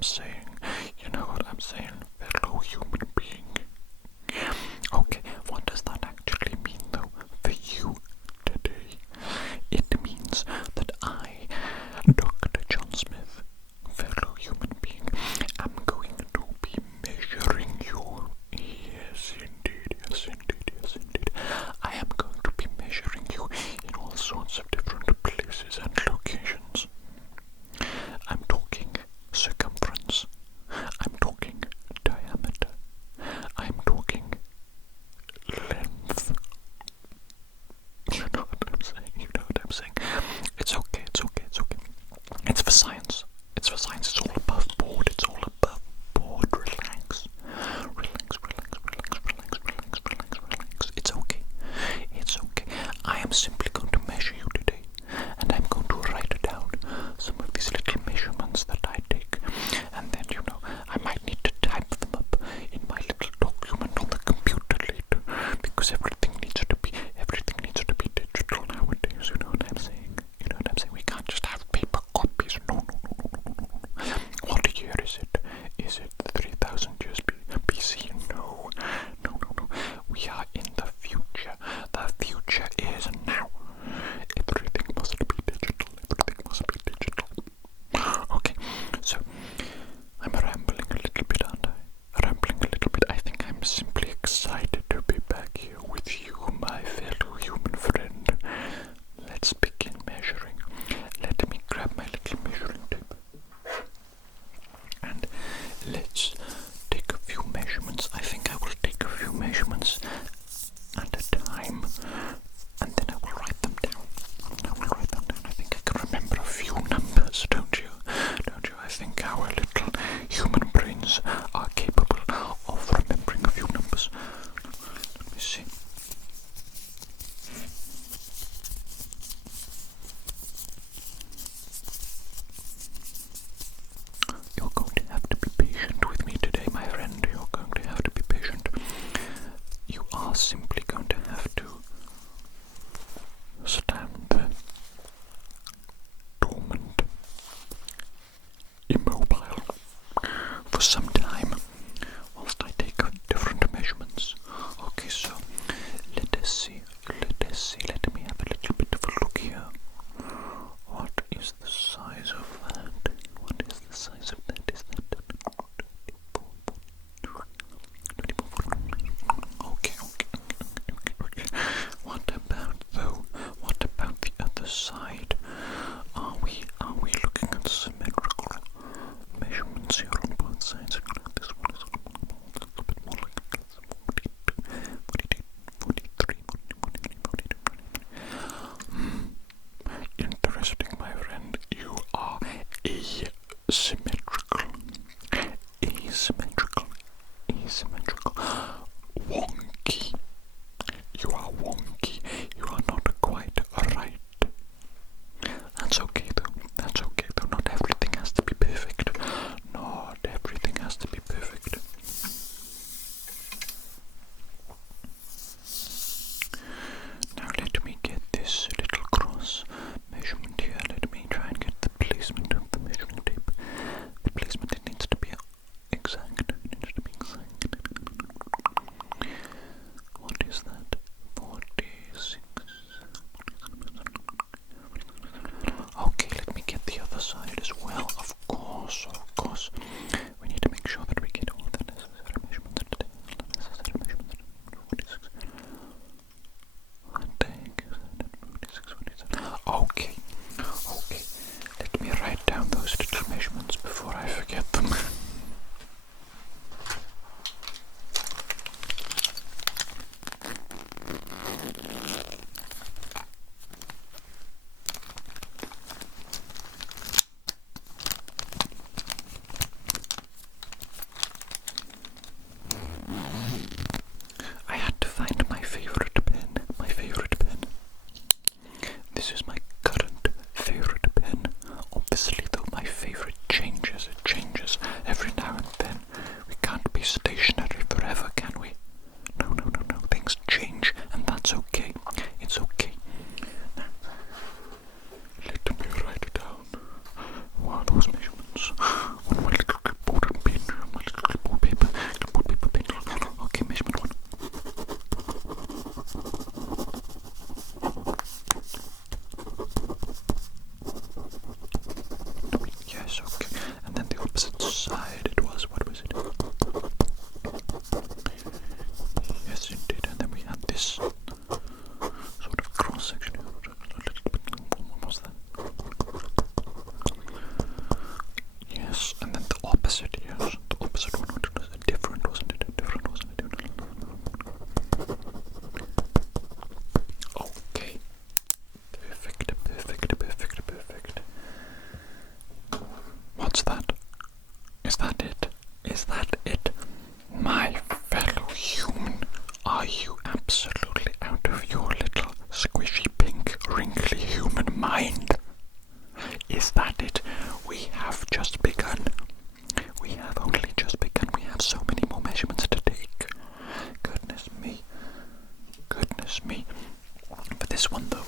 I'm saying? You know what I'm saying, fellow human being? Okay, what does that actually mean though for you today? It means that I, Dr. John Smith, fellow human being, am going to be measuring you. Yes indeed, yes indeed, yes indeed. I am going to be measuring you in all sorts of different places and locations. I'm talking circumference. I'm talking diameter. I'm talking length. You know what I'm saying? You know what I'm saying? It's okay, it's okay, it's okay. It's for science. It's for science. It's all above board. It's all above board. Relax. Relax, relax, relax, relax, relax, relax, relax. It's okay. It's okay. I am simply going to measure you today, and I'm going to write down some of these little measurements that I take, and then, you know, I might need to type them up in my little document on the computer later, because everything needs to be digital nowadays. You know what I'm saying? You know what I'm saying? We can't just have paper copies. No. What year is it? Is it 3000 years BC? No. We are in the future. The future is now. Everything must be digital. Everything must be digital. Okay, so I'm rambling a little bit, aren't I? Rambling a little bit. I think I'm simply excited to be back here with you, my fellow human friend. Let's begin measuring. Let me grab my little measuring tape. And let's take a few measurements. I think I will take a few measurements at a time, and then I will write them down. I think I can remember a few numbers, don't you? I think our little human brains are capable of remembering a few numbers. Let me see. You're going to have to be patient with me today, my friend. You're going to have to be patient. You are simply going to have to stand there, dormant, immobile, for some time, whilst I take different measurements. Okay, so let us see, let me have a little bit of a look here. What is the size of that? What is the size of that? Is that Okay. What about the other side? Are we looking at symmetrical measurements here on both sides? This one is a little bit more like 43. Interesting, my friend. You are asymmetrical. Wonky. You are wonky. You are not quite right. That's okay though. Not everything has to be perfect. Not everything has to be perfect. Now let me get this little cross measurement here. Let me try and get the placement of the measuring tape. The placement, it needs to be exact. What is that? 46. Okay, let me get the other side as well. Of course. We need to make sure that we get all the necessary measurements today. 46. Okay. Let me write down those little measurements before I forget them. I had to find my favorite pen. This is my current favorite pen. Obviously, though, my favorite changes. It changes every now and then. We can't be stationary forever, can we? No. Things change, and that's okay. It's okay. Now, let me write down those measurements on my little opposite side it was. What was it? Yes, it did. And then we had this sort of cross section. What was that? Yes, and then the opposite. Yes, the opposite one. It was different, wasn't it? Different, wasn't it? Okay. Perfect. What's that? Is that it? Is that it? My fellow human, are you absolutely out of your little squishy pink wrinkly human mind? Is that it? We have just begun. We have only just begun. We have so many more measurements to take. Goodness me. For this one though,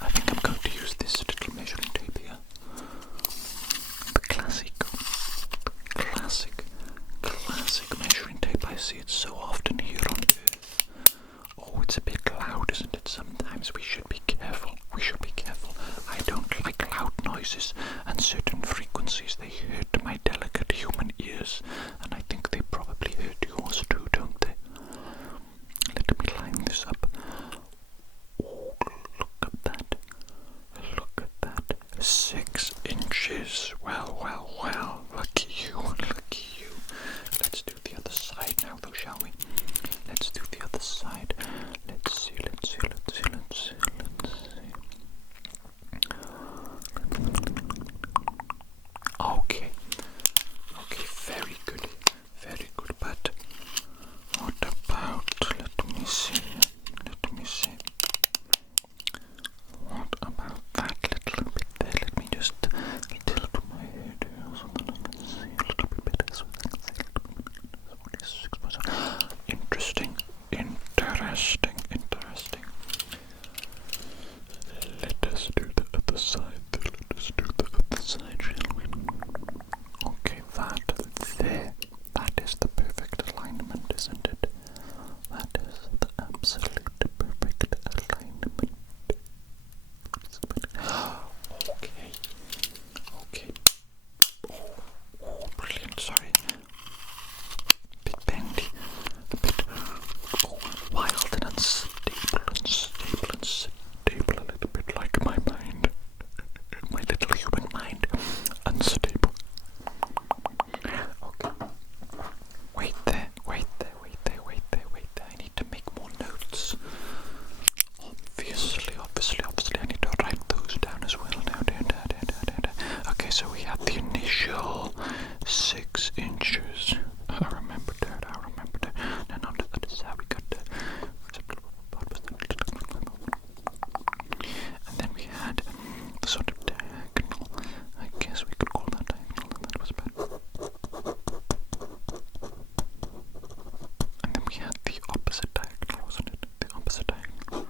I think I'm going to use this little measuring tape here. The classic measuring tape. I see it so often here on Earth. Oh, it's a bit loud, isn't it? Sometimes we should be careful. I don't like loud noises, and certain frequencies, they hurt my delicate human ears, and I think they probably hurt yours too, don't they? Let me line this up. Oh, look at that. 6 inches. Well, lucky you. Let's do the other side now though, shall we? Let's do the other side. Let's see. Okay, very good, but what about, let me see, what about that little bit there? Let me just tilt my head so that I can see a little bit better, so I can see a little bit better. Interesting. Let us do the other side, shall we? Okay, that is the perfect alignment, isn't it? That is the absolute perfect alignment. Okay. Oh, brilliant, sorry. Bit bendy, a bit wild and unstable, a little bit like my mind. My little human mind. Unstable. Okay. Wait there. I need to make more notes. Obviously, I need to write those down as well now. Okay, so we had the initial 6 inches. I remember that. No, that is how we got that. And then we had the sort of diagonal. I guess we could call that diagonal, and that was bad. And then we had the opposite diagonal, wasn't it? The opposite diagonal.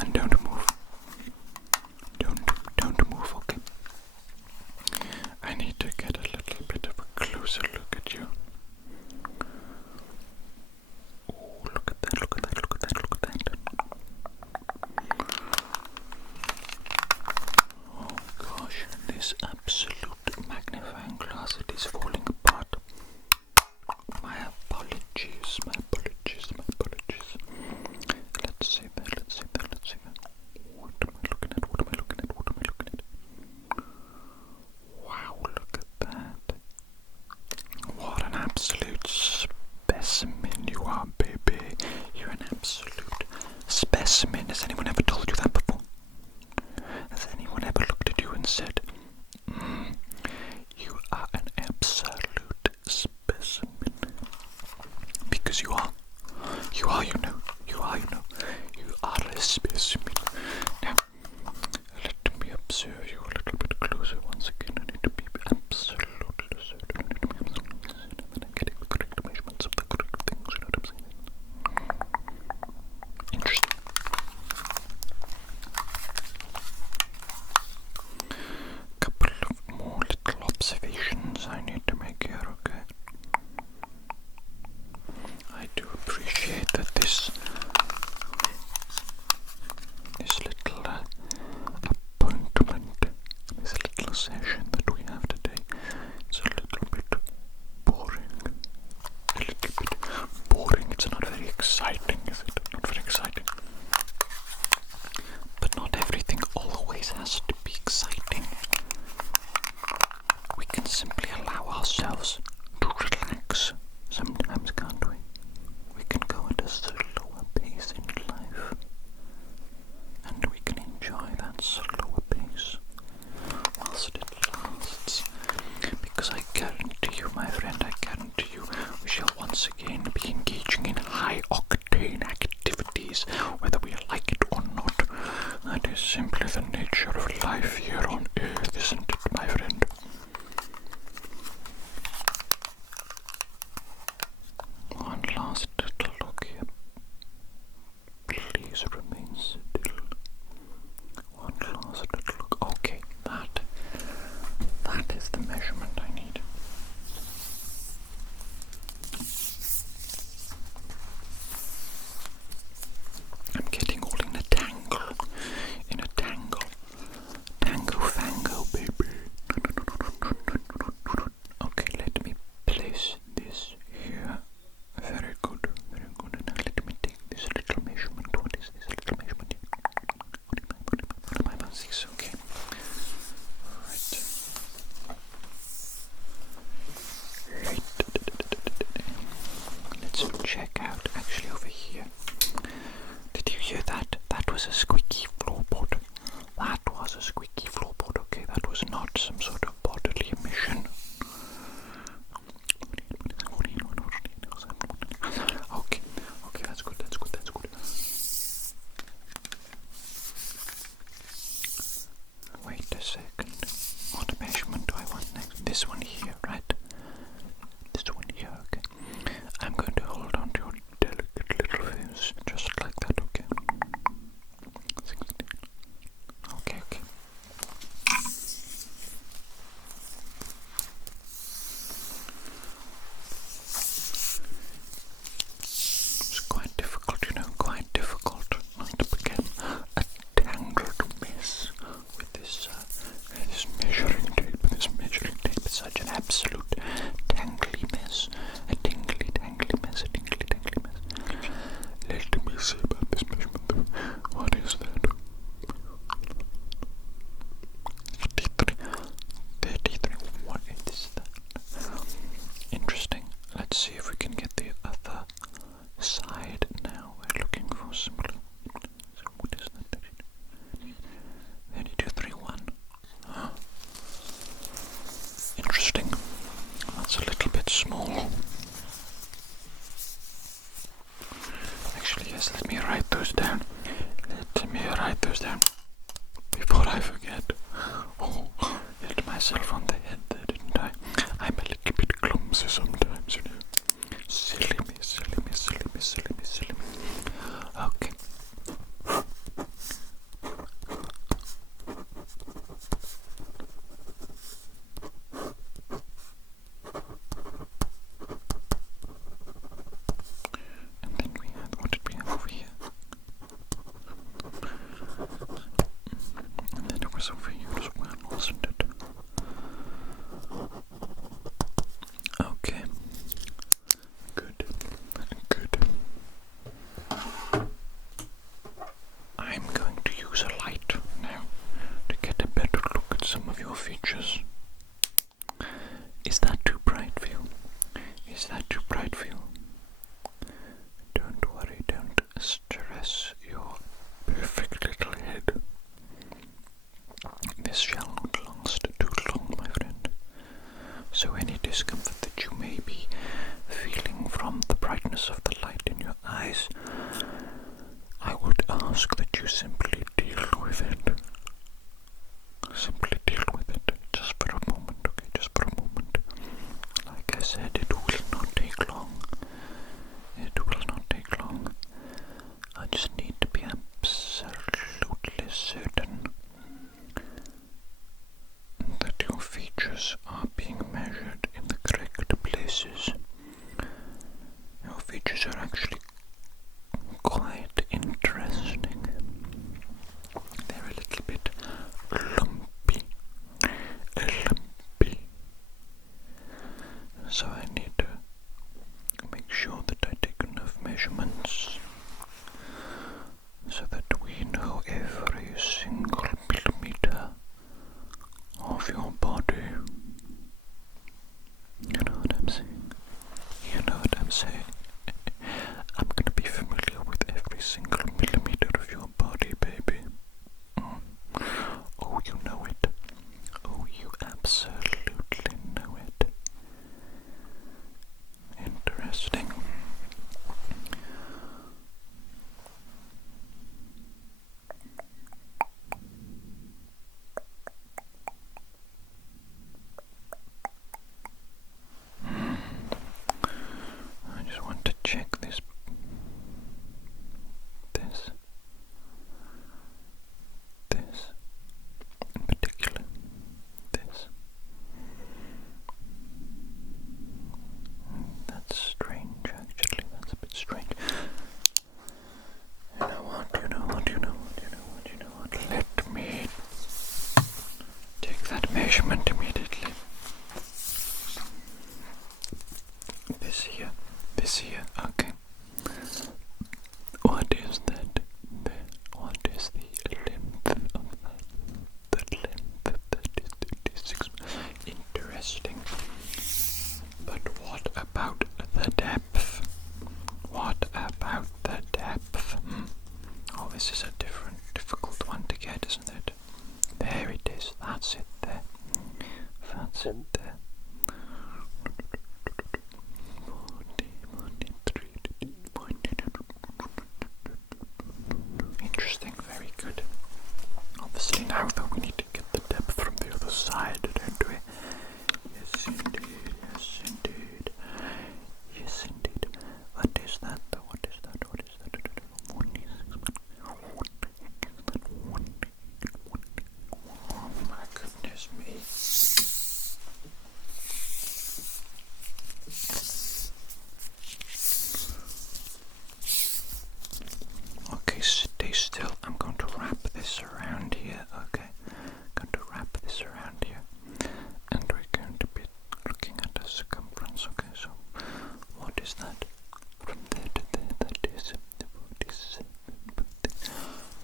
And don't move. Don't move, okay? I need to get a little bit of a closer look at you. Oh, look at that, look at that, look at that, look at that. Oh gosh, this absolute magnifying glass, it is falling apart. My apologies, my apologies, my apologies. Let's see that, let's see that, let's see that. What am I looking at? What am I looking at? What am I looking at? Wow, look at that. What an absolute specimen you are, baby. You're an absolute specimen. Has anyone ever told you that before? Has anyone ever looked at you and said, you are an absolute specimen? Because you are. You are, you know. You are, you know. You are a specimen. Now, let me observe you a little bit closer once again. I need to be absolutely certain. I need to be absolutely certain that I'm getting the correct measurements of the correct things. You know what I'm saying? Interesting. Couple of more little observations I need to make here, okay? I do appreciate that this little appointment, this little session that we have today, it's a little bit boring. A little bit boring. It's not very exciting, is it? Not very exciting. But not everything always has to be exciting. We can simply allow ourselves to relax sometimes, can't we? We can go at a slower pace in life, and we can enjoy that slower pace whilst it lasts. Because I guarantee you, my friend, I guarantee you, we shall once again be engaging in high-octane activities, whether we like it or not. That is simply the nature of life here on Earth, isn't it, my friend? One last little look here. Please remain still. One last little look. Okay, that is the measurement I need. I'm getting all in a tangle. Tango fango, baby. Okay, let me place this here. Very good, very good. Now let me take this little measurement. What is this little measurement? 45.6, okay. Right. Let's check out actually over here. Did you hear that? That was a squeaky floorboard. That was a squeaky floorboard, okay? That was not some sort of bodily emission. Okay, that's good. Wait a second. What measurement do I want next? This one here, right? This one here, okay. I'm going to hold on to your delicate little fingers, just like that, okay? ask that you simply deal with it. Simply deal with it, just for a moment, okay, just for a moment. Like I said, it will not take long. It will not take long. I just need to be absolutely certain that your features are being measured in the correct places. Your features are actually quite interesting. They're a little bit lumpy. So I need to make sure that I take enough measurements so that we know every single millimeter of your body. You know what I'm saying? You know what I'm saying? I'm gonna be familiar with every single millimeter of your body, baby. Oh, you know it. Oh, you absolutely know it. Interesting. I just want to check this in particular, this. That's strange, actually. That's a bit strange. You know what? Let me take that measurement immediately. This here, okay. What is that? What is the length of that? The length, that is 36. Interesting. But what about the depth? What about the depth? Oh, this is a difficult one to get, isn't it? There it is. That's it there. That's it there. 43. Interesting. Very good. Obviously now though we need to get the depth from the other side, don't we? Yes indeed, yes indeed. Yes indeed. What is that though? What is that? 46. Oh my goodness me. Okay, stay still. I'm going to wrap this around here, okay? I'm going to wrap this around here. And we're going to be looking at the circumference, okay? So, what is that? From there to there, that is 47.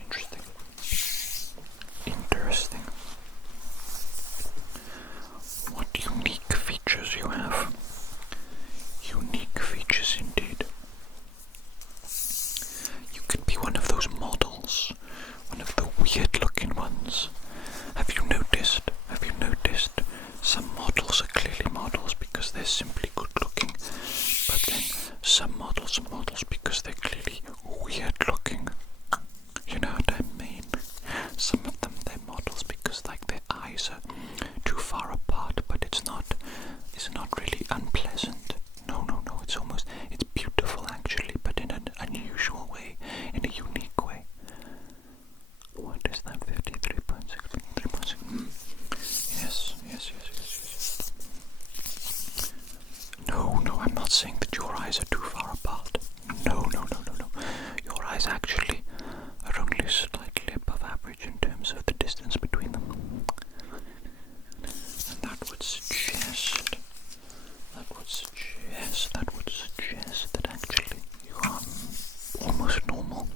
Interesting. Interesting. What unique features you have. Unique features indeed. You could be one of those models, one of the weird looking ones. Have you noticed some models are clearly models because they're simply good looking, but then some models are models because they're clearly weird looking. You know what I mean? Some of them, they're models because like their eyes are too far apart, but it's not really unpleasant. No, it's beautiful actually, but in an unusual way, in a unique way. What is that? 53.6, 53.6. Yes. No, I'm not saying that your eyes are too far apart. No. Your eyes actually are only slightly above average in terms of the distance between them. And that would suggest that actually you are almost normal.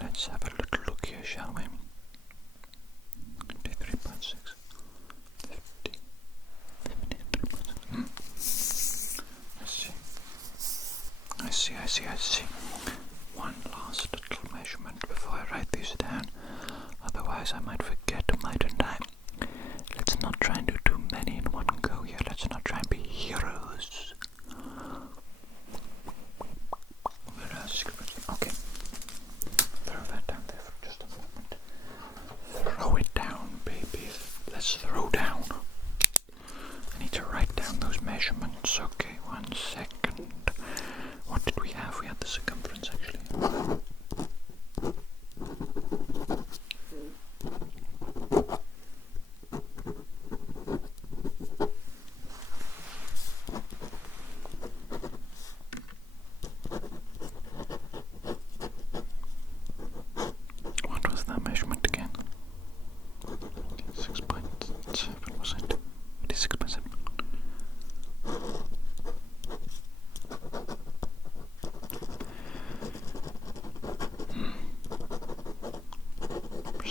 Let's have a little look here, shall we? 53.6. 50. 53.6. I see. One last little measurement before I write these down. Otherwise I might forget, mightn't I? Let's not try and do too many in one go here. Let's not try and be heroes. Where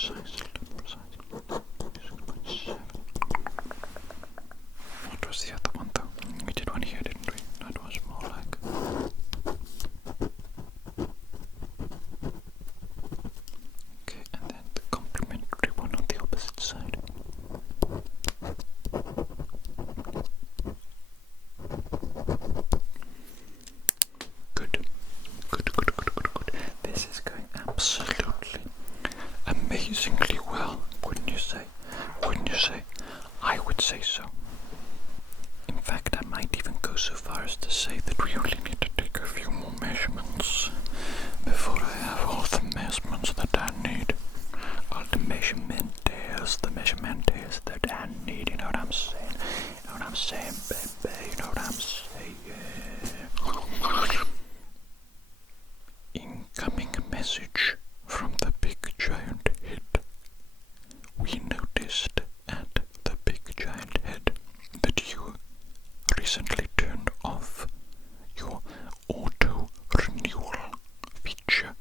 precise. What was the other one though? We did one here, didn't we? That was more like... Okay, and then the complementary one on the opposite side. Good. This is going absolutely amazingly well, wouldn't you say? Wouldn't you say? I would say so. In fact, I might even go so far as to say that we only need to take a few more measurements before I have all the measurements that I need. All the measurements that I need, you know what I'm saying? You know what I'm saying, baby? You know what I'm saying? Incoming message from the big giant head. We noticed at the big giant head that you recently turned off your auto renewal feature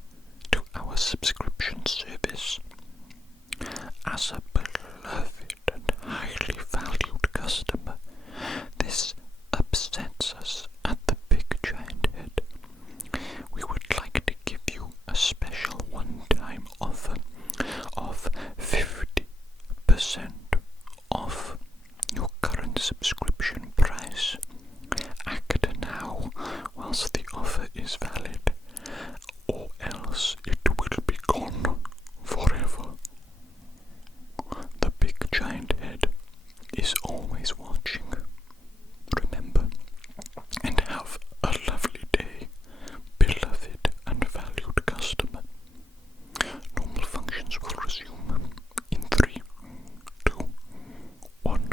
to our subscription service. As a beloved and highly valued customer, this upsets us at the big giant head. We would like to give you a special one-time offer of 50% off your current subscription price. Act now whilst the offer is valid, or else it will be gone forever. The big giant head is always watching. Remember, and have a lovely day, beloved and valued customer. Normal functions will resume in 3, 2, 1.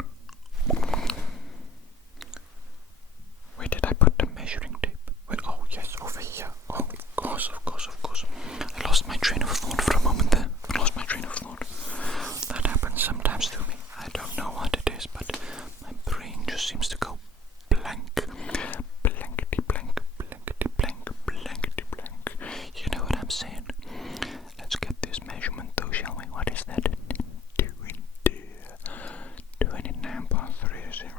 Where did I put the measuring tape? Wait, oh yes, over here. Oh, of course. I lost my train of thought for a moment there. That happens sometimes to me. I don't know what it is, but my brain just seems to go blank. Blankety blank. You know what I'm saying? Let's get this measurement though, shall we? What is that? 29.30.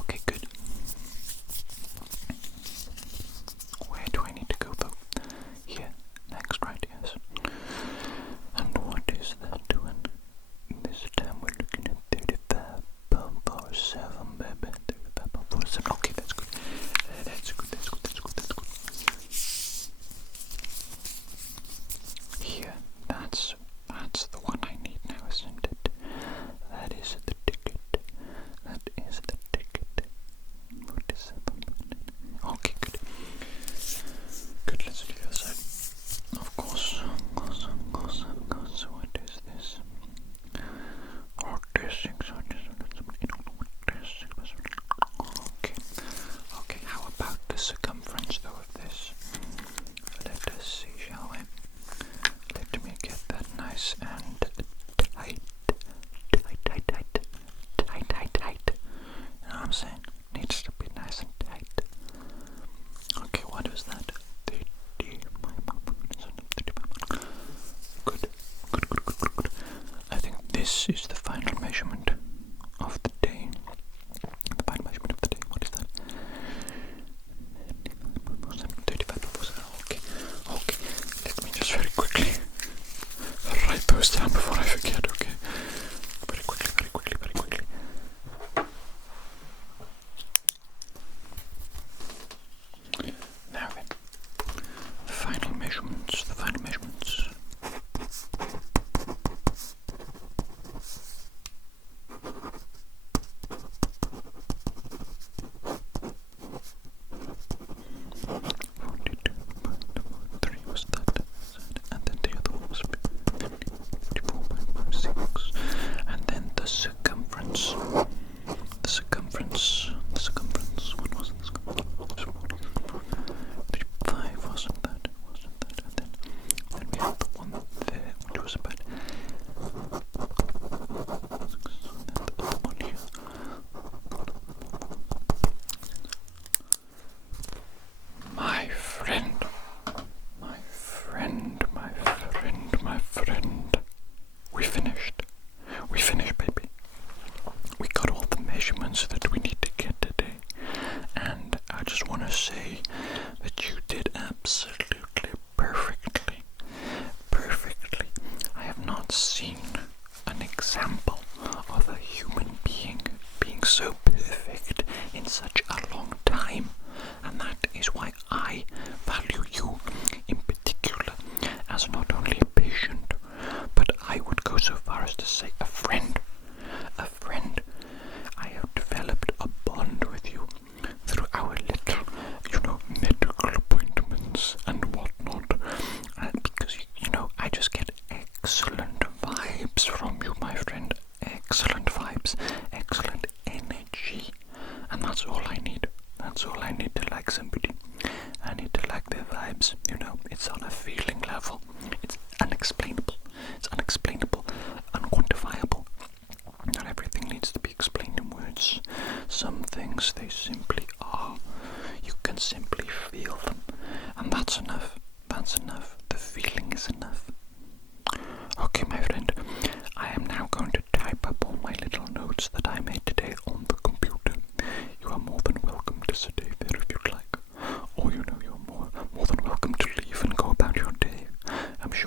Okay, good. Where do I need to go though? Here, next, right? Yes. And what is that doing? This time we're looking at 35.47, baby. 35.47. Okay, that's good. That's good. Here, that's the one I need now, isn't it? That is the ticket. 47. Okay, good. Good, let's do the other side. Of course. What is this? Okay, how about the circumference though of this? Let us see, shall we? Let me get that nice and tight. You know what I'm saying? Needs to be nice and tight. Okay, what is that? Good. I think this is the final measurement of the day. What is that? 35. Okay. Let me just very quickly write those down before I forget, okay? Very quickly. Now then, the final measurements. 42.3 was that, and then the other one was 54.56, and then the circumference. What was the circumference? 35, wasn't that? And then absolutely perfectly. Perfectly. I have not seen an example of a human being so perfect in such a long time, and that is why I value you in particular as not only a patient, but I would go so far as to say a friend. A friend. I have developed a bond with you through our little, medical appointments and whatnot, because, I just get excellent vibes from you, my friend. Excellent vibes, excellent energy, and that's all I need. That's all I need to like somebody. I need to like their vibes, it's on a feeling level. It's unexplainable. It's unexplainable, unquantifiable. Not everything needs to be explained in words. Some things, they simply are. You can simply feel them, and that's enough. That's enough. The feeling is enough. Okay, my friend, I am now going to type up all my little notes that I made today on the computer. You are more than welcome to stay there if you'd like, or you're more than welcome to leave and go about your day. I'm sure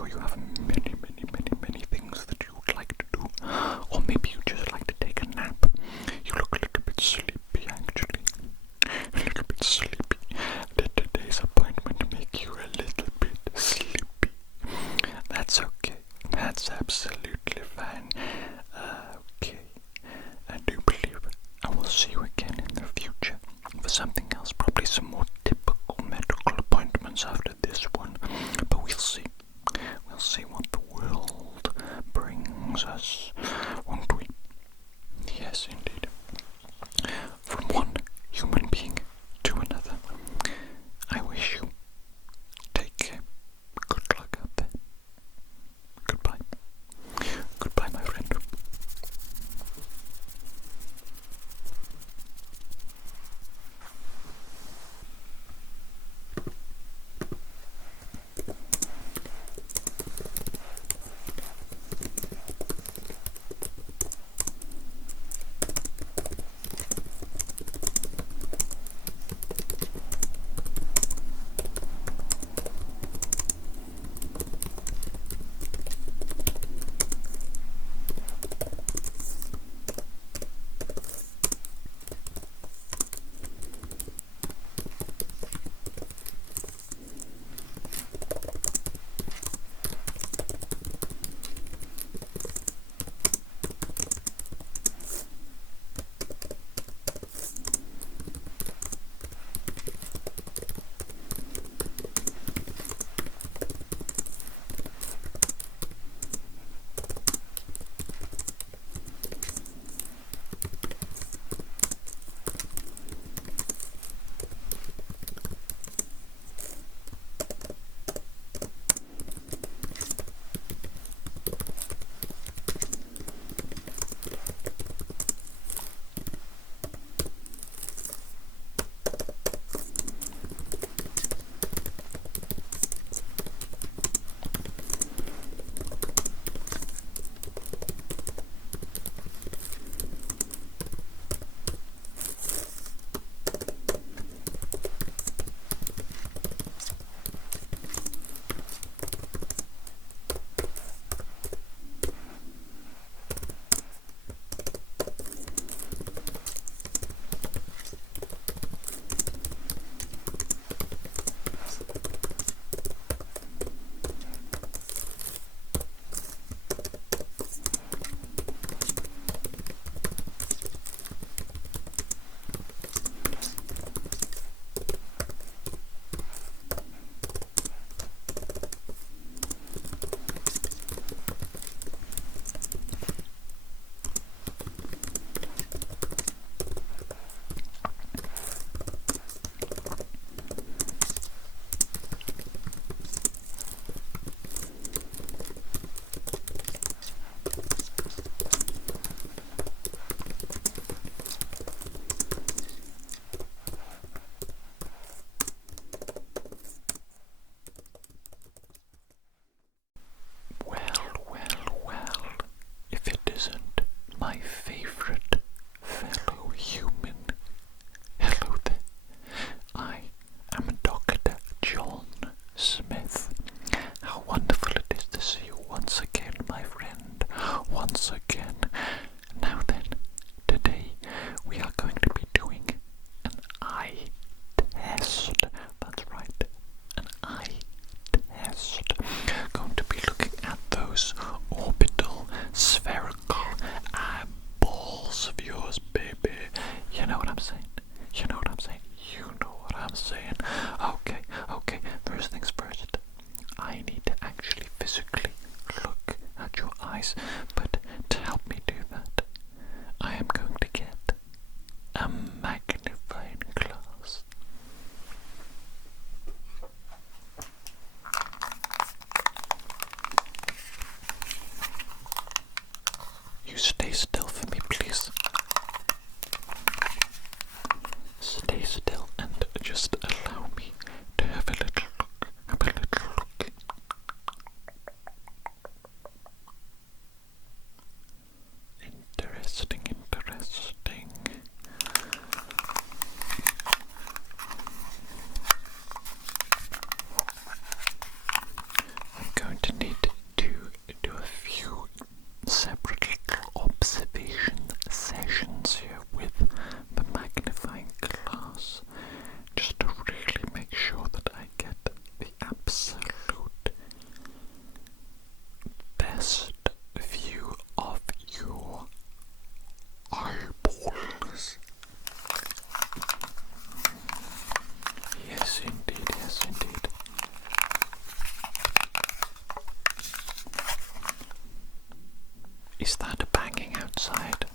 Is that a banging outside?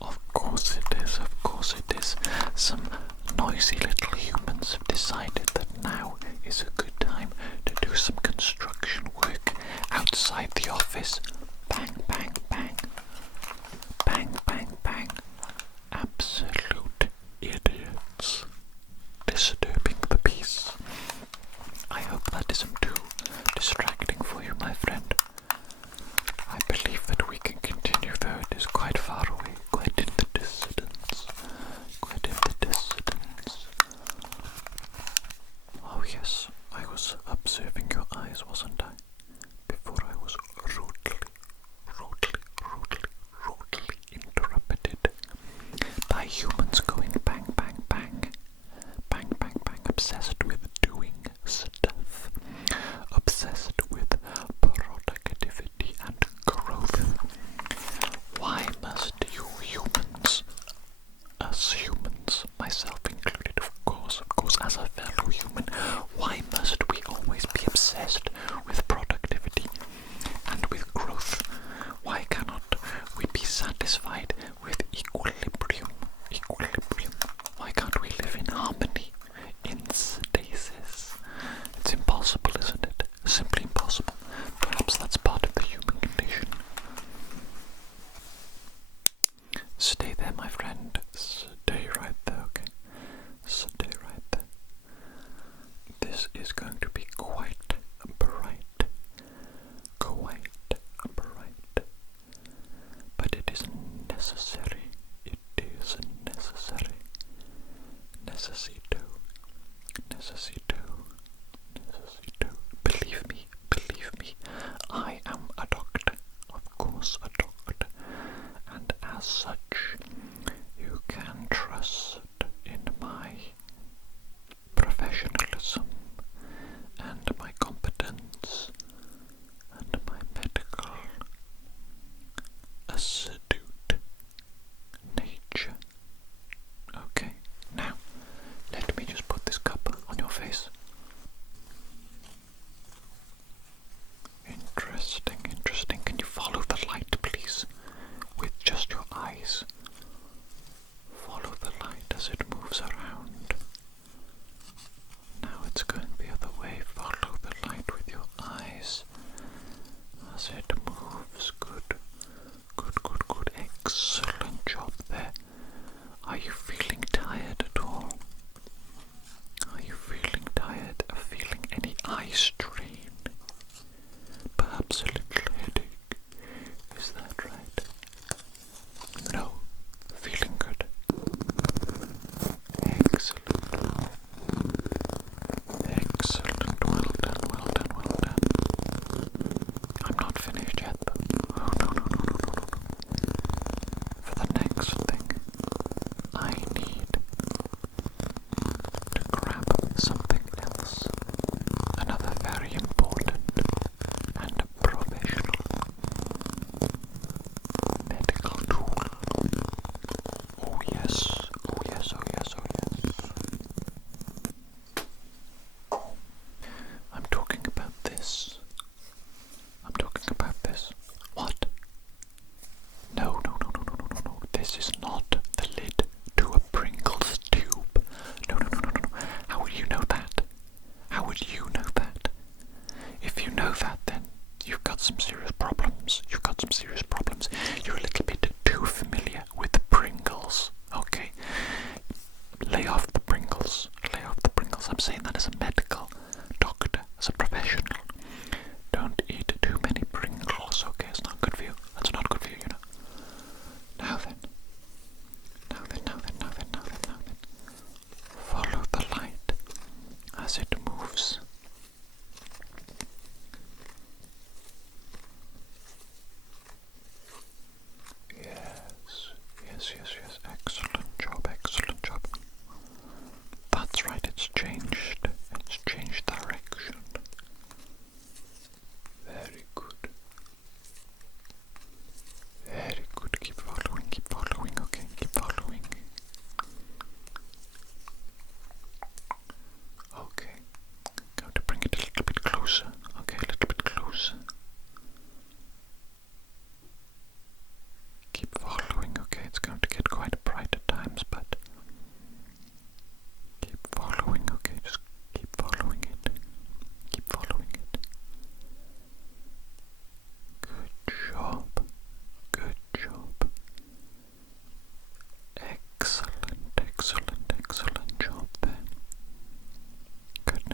Of course it is, of course it is. Some noisy little humans have decided that now is a good time to do some construction work outside the office. Bang, bang, bang. Bang, bang, bang. Absolute idiots. Disturbing the peace. I hope that isn't too distracting for you, my friend. I believe that we can continue, though it is quite far away, quite in the distance. Quite in the distance. Oh yes, I was observing your eyes, wasn't I? Before I was rudely interrupted by humans going bang, bang, bang. Bang, bang, bang. Obsessed with doing stuff. Obsessed with productivity and growth. Why must you humans, us humans, myself included, of course, as a fellow human, why must we always be obsessed with productivity and with growth? Why cannot we be satisfied with equilibrium? Why can't we live in harmony, in stasis? It's impossible, isn't it? Simply impossible. Perhaps that's part of the human condition. Stay there, my friend. Stay right there, okay? Stay right there. This is going to be quite bright. Quite bright. But it is necessary. It is necessary. Necessito. Believe me. I am a doctor. Of course, a doctor. And as such, you can trust in my professionalism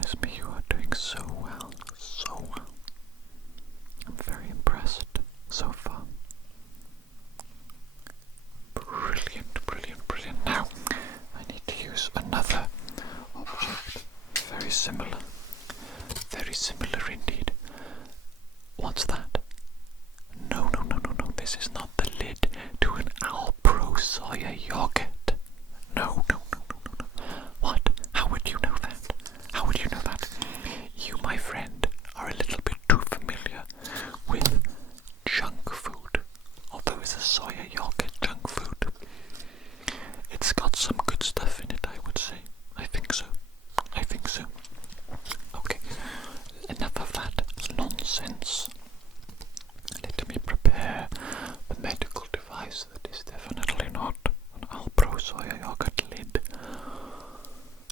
goodness me, you are doing so well, so well. I'm very impressed so far. Brilliant, brilliant, brilliant. Now, I need to use another object. Very similar indeed. What's that? No, this is not the lid to an Alpro soya yogurt. No. What? How would you know that? How would you know that? You, my friend, are a little bit too familiar with junk food. Although it's a soya yogurt junk food, it's got some good stuff in it, I would say. I think so. Okay, enough of that nonsense. Let me prepare the medical device that is definitely not an Alpro soya yogurt lid.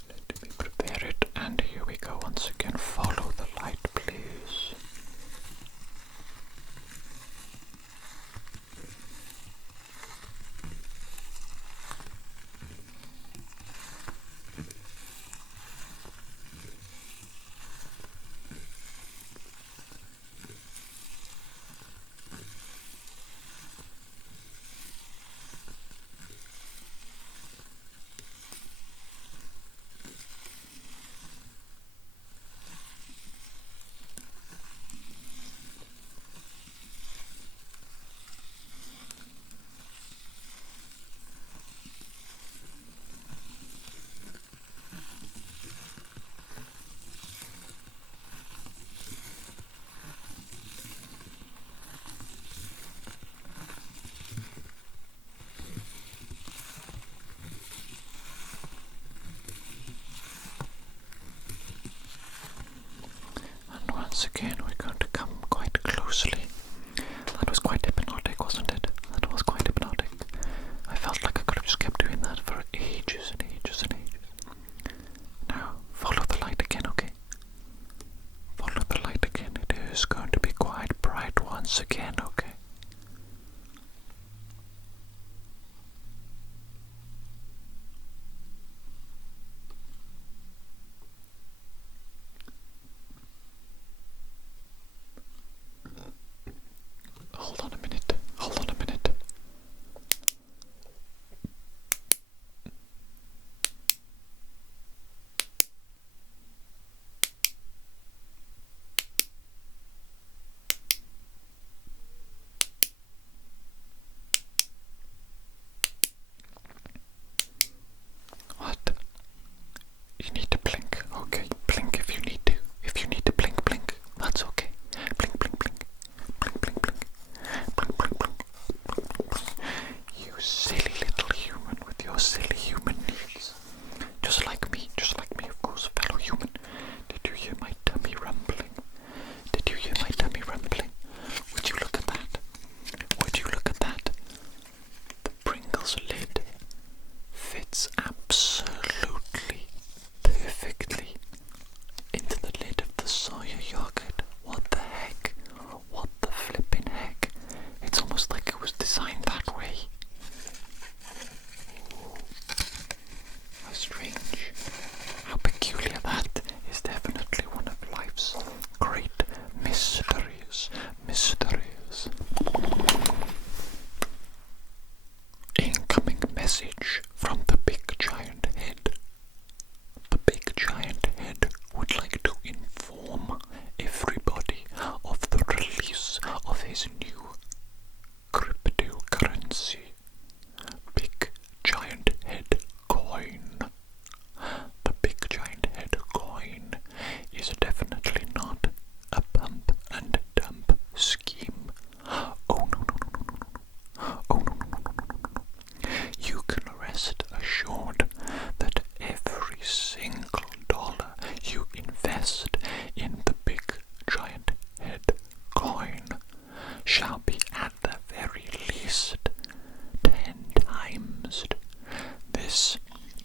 Let me prepare it, and here we go once again. Follow the light, please. Once again, we're going to come quite closely. That was quite hypnotic, wasn't it? That was quite hypnotic. I felt like I could have just kept doing that for ages and ages and ages. Now, follow the light again, okay? Follow the light again. It is going to be quite bright once again, okay? Hold on a minute. What? You need to blink. Okay, blink if you need to. If you need to blink, that's okay. Blink. You silly little human with your silly human needs. Just like me, of course, fellow human. Did you hear my tummy rumbling? Would you look at that? The Pringles lid fits absolutely perfectly into the lid of the soya yogurt. What the heck? What the flipping heck? It's almost like it was designed that way. How strange. How peculiar. That is definitely one of life's great mysteries. Incoming message from the big giant head. The big giant head would like to inform everybody of the release of his new cryptocurrency, Big Giant Head Coin. The Big Giant Head Coin is definitely not a pump and dump scheme. Oh no. You can rest assured that every single dollar you invest in the Big Giant Head Coin shall be at the very least 10 times. This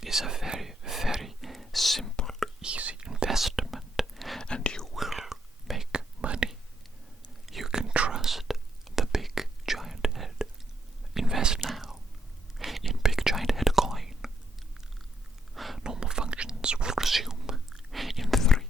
is a very, very simple, easy investment, and you will make money. You can trust the Big Giant Head. Invest now in Big Giant Head Coin. Normal functions will resume in 3,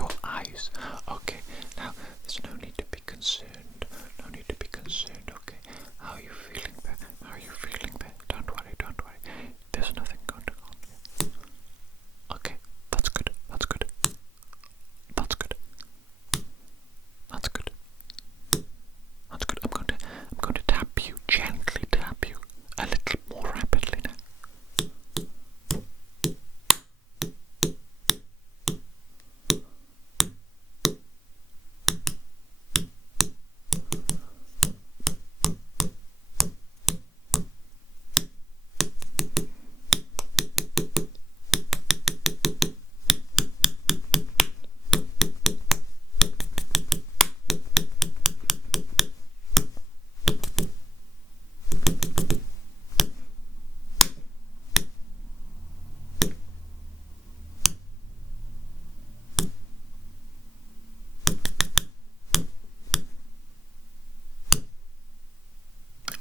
your eyes. Okay, now there's no need to be concerned. No need to be concerned, okay? How are you feeling there? How are you feeling there? Don't worry, don't worry. There's nothing going on here. Okay, that's good, that's good. That's good. That's good. That's good. I'm going to tap you, gently tap you, a little more rapidly now.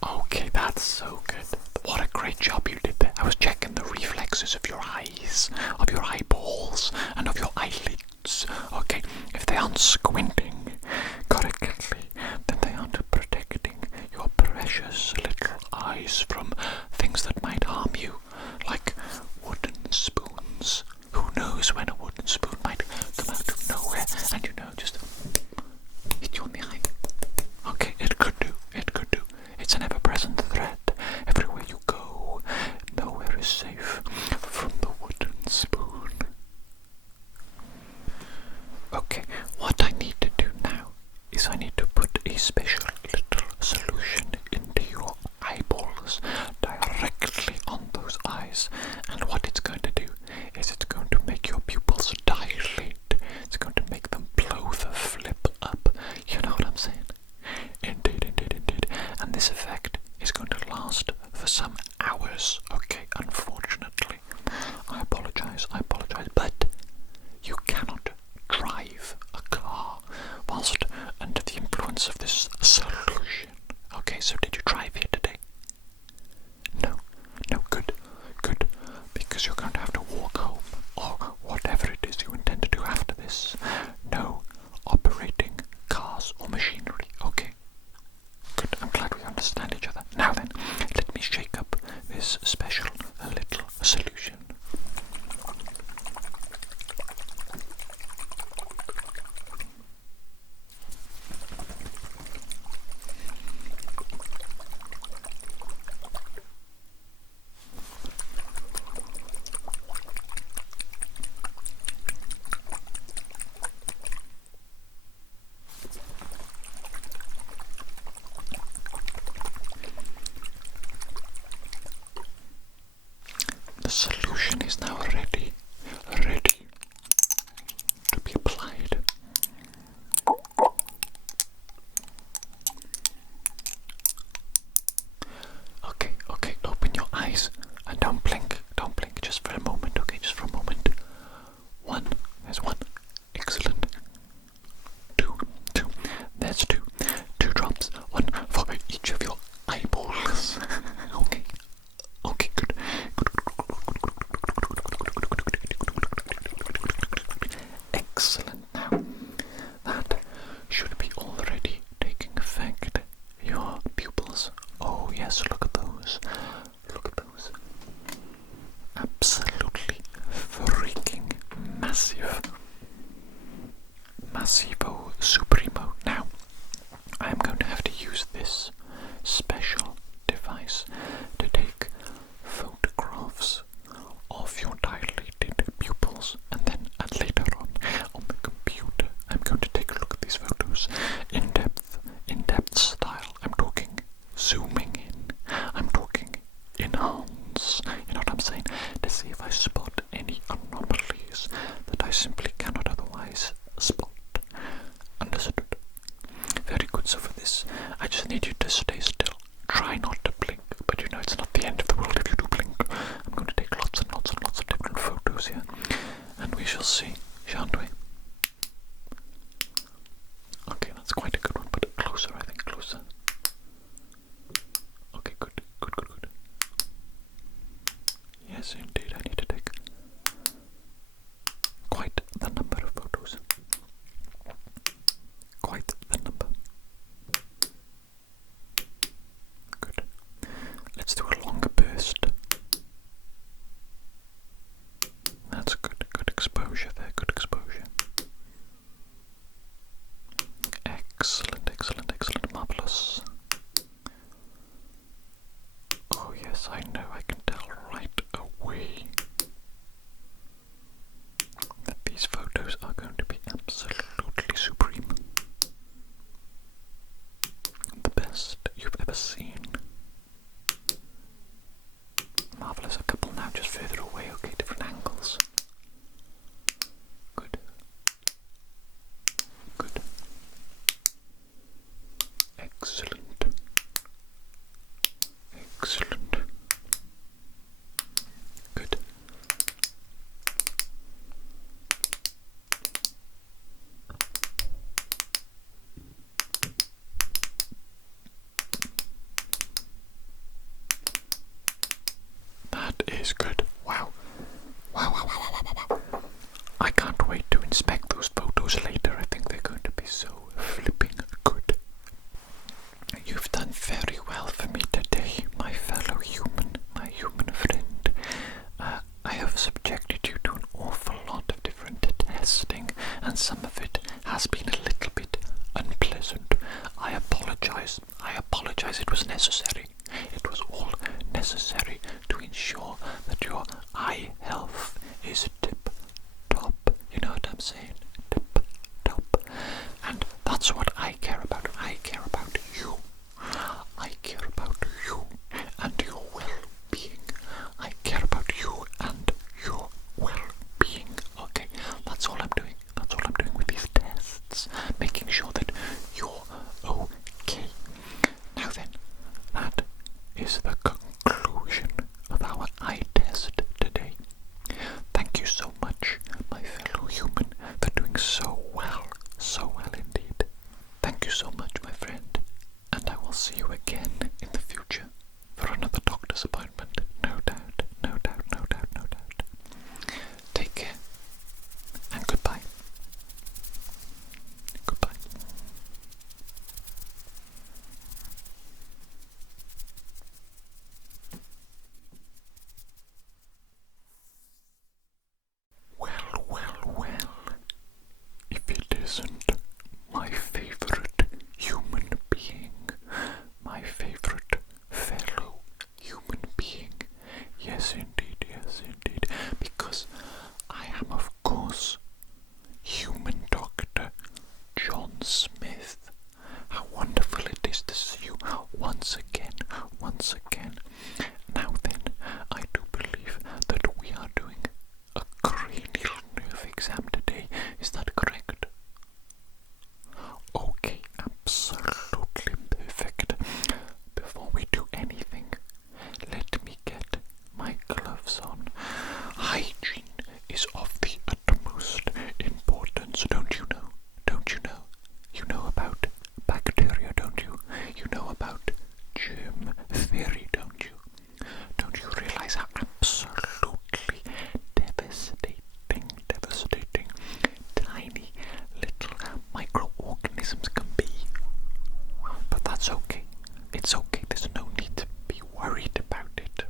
Okay, that's so good. What a great job you did there. I was checking the reflexes of your eyes, of your eyeballs, and of your eyelids. Okay, if they aren't squinting correctly, then they aren't protecting your precious little eyes from things that might harm you, like wooden spoons. Who knows when a wooden spoon might come out of nowhere and, just hit you on the eye. Okay, it could do. It could do. It's an ever-present threat. Everywhere you go, nowhere is safe from the wooden spoon. Okay, what I need to do now is I need to put a special little solution into your eyeballs, directly on those eyes. And what it's going to do is it's going to make your pupils dilate. It's going to make them blow the flip up. You know what I'm saying? Indeed, indeed, indeed. And this effect is going to last for some hours. Okay, unfortunately. I apologize, but you cannot drive a car whilst under the influence of this solution. Okay, so did you drive here today? No, good, because you're going to have to walk home, or whatever it is you intend to do after this. No operating cars or machinery, okay? Good, I'm glad we understand each other. Now then, let me shake up this special little solution. The solution is now ready to be applied. Okay, open your eyes and don't blink, just for a moment, okay, just for a moment. There's one, excellent. Two, there's two drops, one for each of your eyeballs. Okay, good. Excellent. Now, that should be already taking effect. Your pupils. Oh yes, look at those. Absolutely freaking massive. Massivo Supremo. Now, I am going to have to use this special device to take photographs of your dilated pupils, and then later on the computer I'm going to take a look at these photos in depth style. I'm talking zooming in, I'm talking enhance, you know what I'm saying, to see if I spot any anomalies that I simply cannot otherwise spot. Understood? Very good. So for this, I just need you to and some of it has been a little bit unpleasant. I apologize. It was necessary. It was all necessary to ensure that your eye health is tip top. You know what I'm saying? Tip top. And that's what I care about. I care about you. I care about you and your well-being. I care about you and your well-being. Okay, that's all I'm doing. That's all I'm doing with these tests. Making sure that you're okay. Now then, that is the conclusion of our eye test today. Thank you so much, my fellow human, for doing so well indeed. Thank you so much, my friend, and I will see you again in the future for another doctor's appointment. No doubt, no doubt, no doubt, no doubt. Take care, and goodbye. Goodbye. Well, if it isn't my favorite human being, my favorite fellow human being. Yes, indeed, because I am, of course, human doctor John Smith. How wonderful it is to see you once again. Now then, I do believe that we are doing a cranial nerve exam today. Is that correct? Okay, absolutely perfect. Before we do anything, let me get my gloves on. Hygiene is of the utmost importance, don't you know? Don't you know? You know about bacteria, don't you? You know about germ theory, don't you? Don't you realize how absolutely devastating tiny little microorganisms can be? But that's okay. It's okay. There's no need to be worried about it.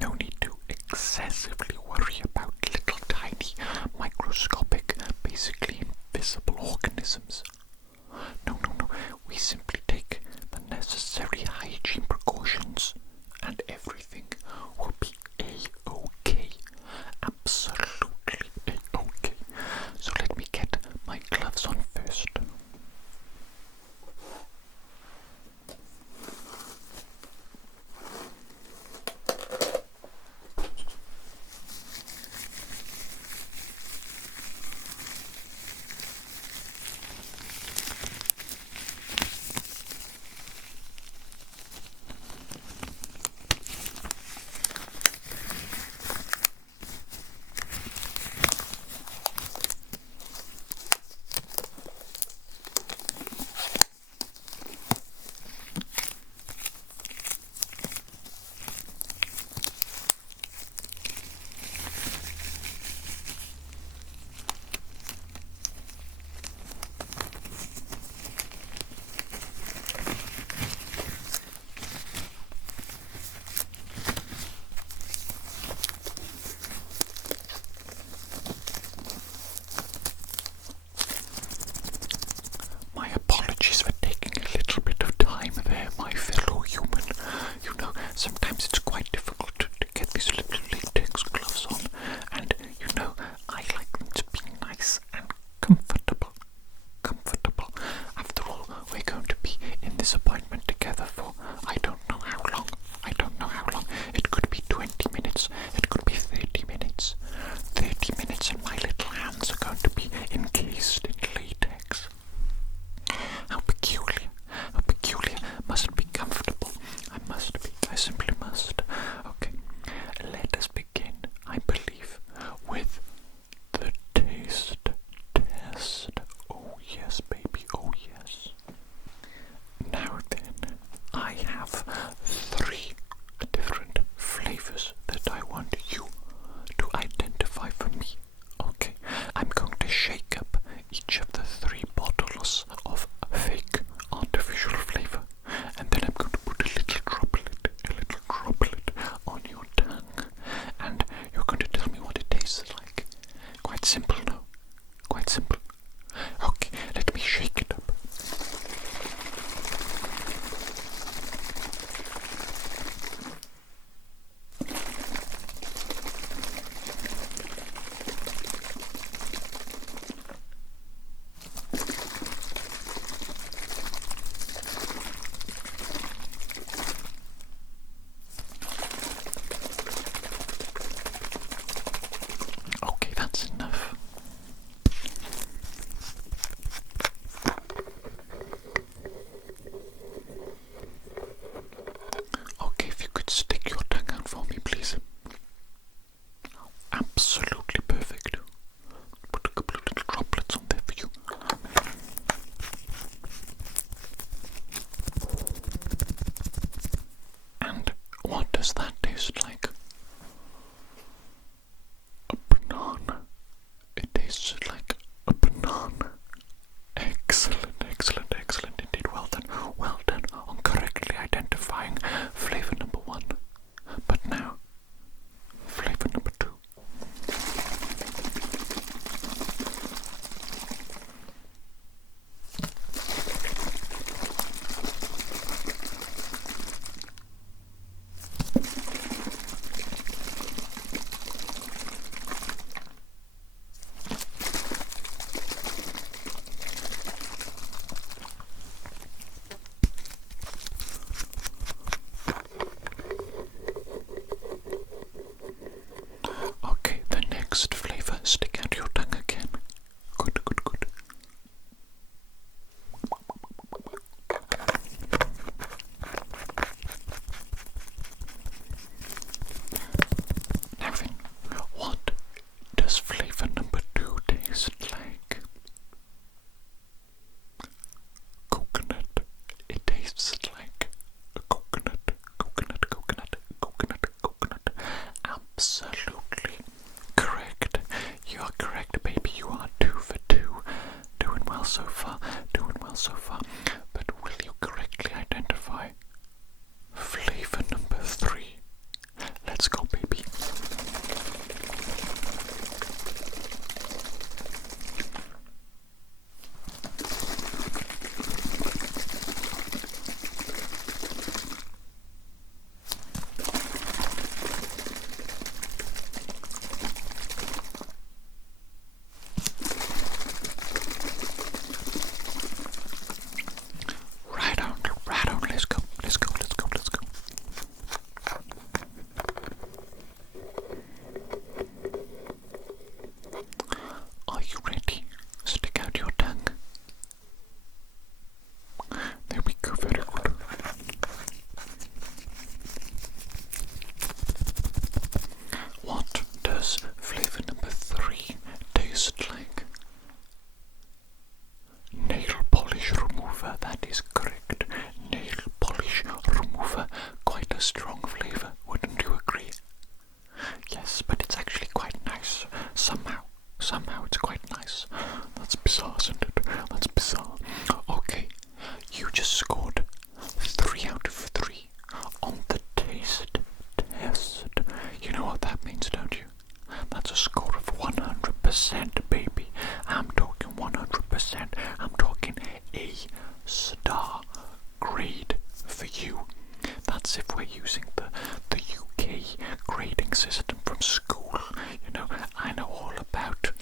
No need to excessively worry about little tiny microscopic, basically invisible organisms. No. We simply take the necessary hygiene precautions and everything will be A-OK. Absolutely A-OK. So let me get my gloves on first. so far, but will you correctly identify flavor number 3? Let's go, baby. Right on, let's go. Are you ready? Stick out your tongue. There we go, very good. What does flavor number 3 taste like? Nail polish remover, that is correct. Nail polish remover, quite a strong flavor, wouldn't you agree? Yes, but it's actually quite nice. Somehow it's quite nice. That's bizarre, isn't it? That's bizarre. Okay, you just scored 3 out of 3 on the taste test. You know what that means, don't you? That's a score of 100%, baby. I'm talking 100%. I'm talking A star grade for you. That's if we're using the UK grading system from school. You know, I know all about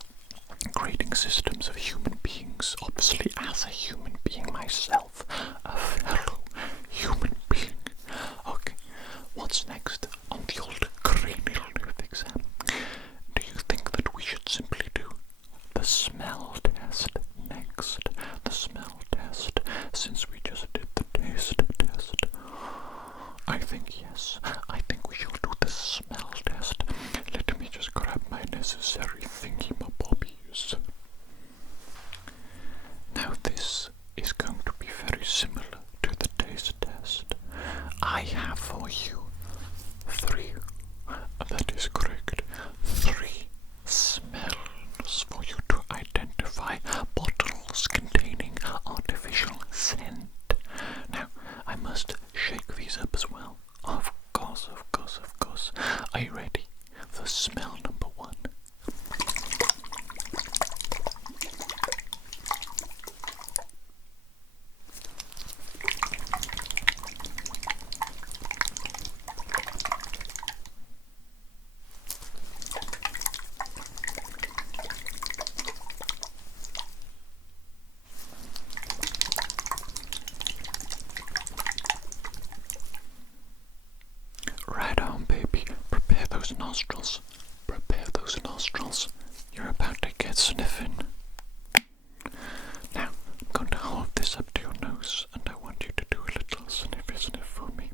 grading systems of human beings, obviously as a human being myself, a fellow human being. Okay, what's next on the old cranial nerve exam? Do you think that we should simply do the smell test next? The smell test, since we just did the taste test. I think yes. I think we shall do the smell test. Let me just grab my necessary thingy-my-bobbies. Now this is going to be very similar to the taste test. I have for you 3, that is correct, 3 smells for you to identify bottles containing artificial scent. Now, I must shake these up as well. Of course. Are you ready for smell number 1? Right on, baby. Prepare those nostrils. You're about to get sniffing. Now, I'm going to hold this up to your nose, and I want you to do a little sniffy sniff for me.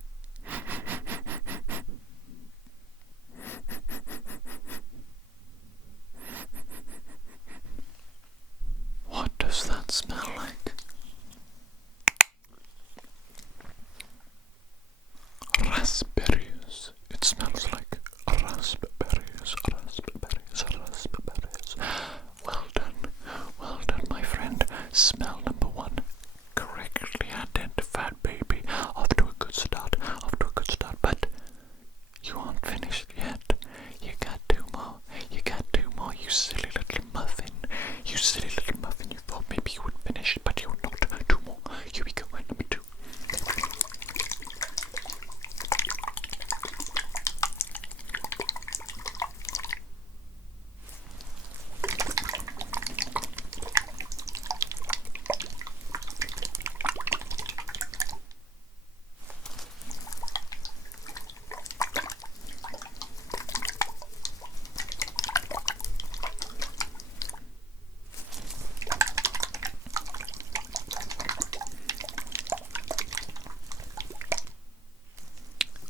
What does that smell like? Raspberries. It smells like raspberries. Well done, my friend. Smell number 1 correctly identified, baby. Off to a good start. But you aren't finished yet. You got 2 more. You silly little muffin. You thought maybe you would finish, but you're not. 2 more. Here we go. Number 2.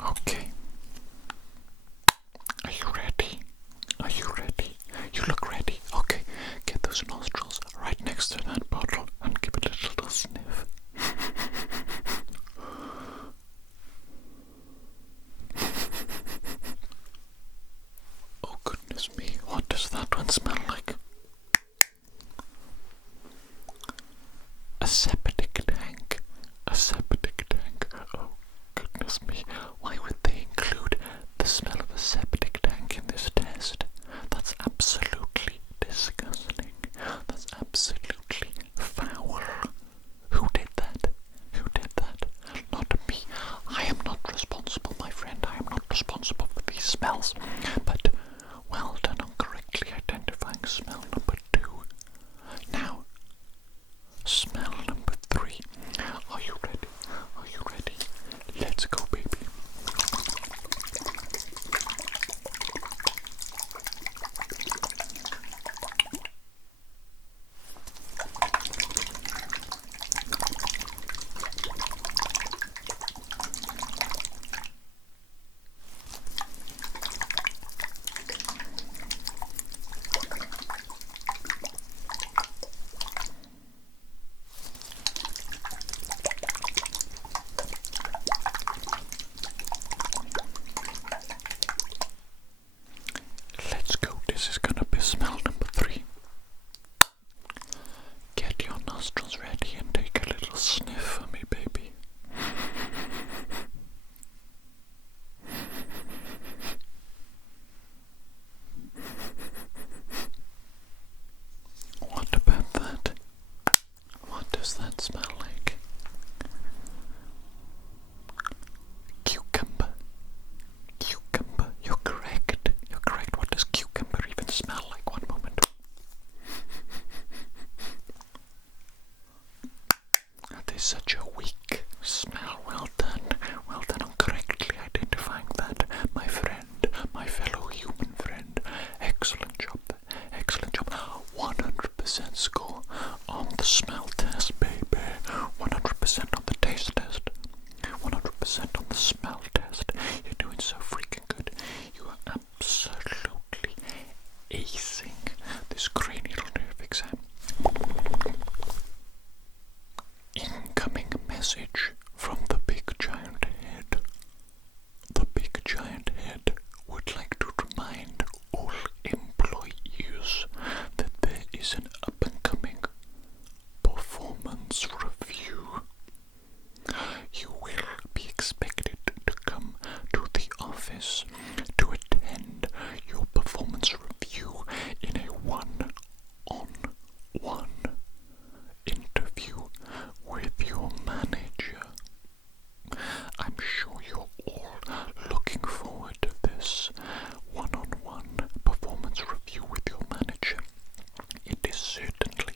Okay. Are you ready? You look ready. Okay. Get those nostrils right next to that bottle and give it a little sniff. Oh goodness me, what does that one smell like? Aseptic is such a weak smell. Well done on correctly identifying that, my friend, my fellow human friend. Excellent job. 100% score on the smell test, baby. 100% on the taste test. 100% on the smell test. You're doing so freaking good. You are absolutely acing this cranial nerve exam. Incoming message from the big giant head. The big giant head would like to remind all employees that there is an up-and-coming performance review. You will be expected to come to the office to attend your performance review in a one-on-one interview with your manager. I'm sure you're all looking forward to this one-on-one performance review with your manager. It is certainly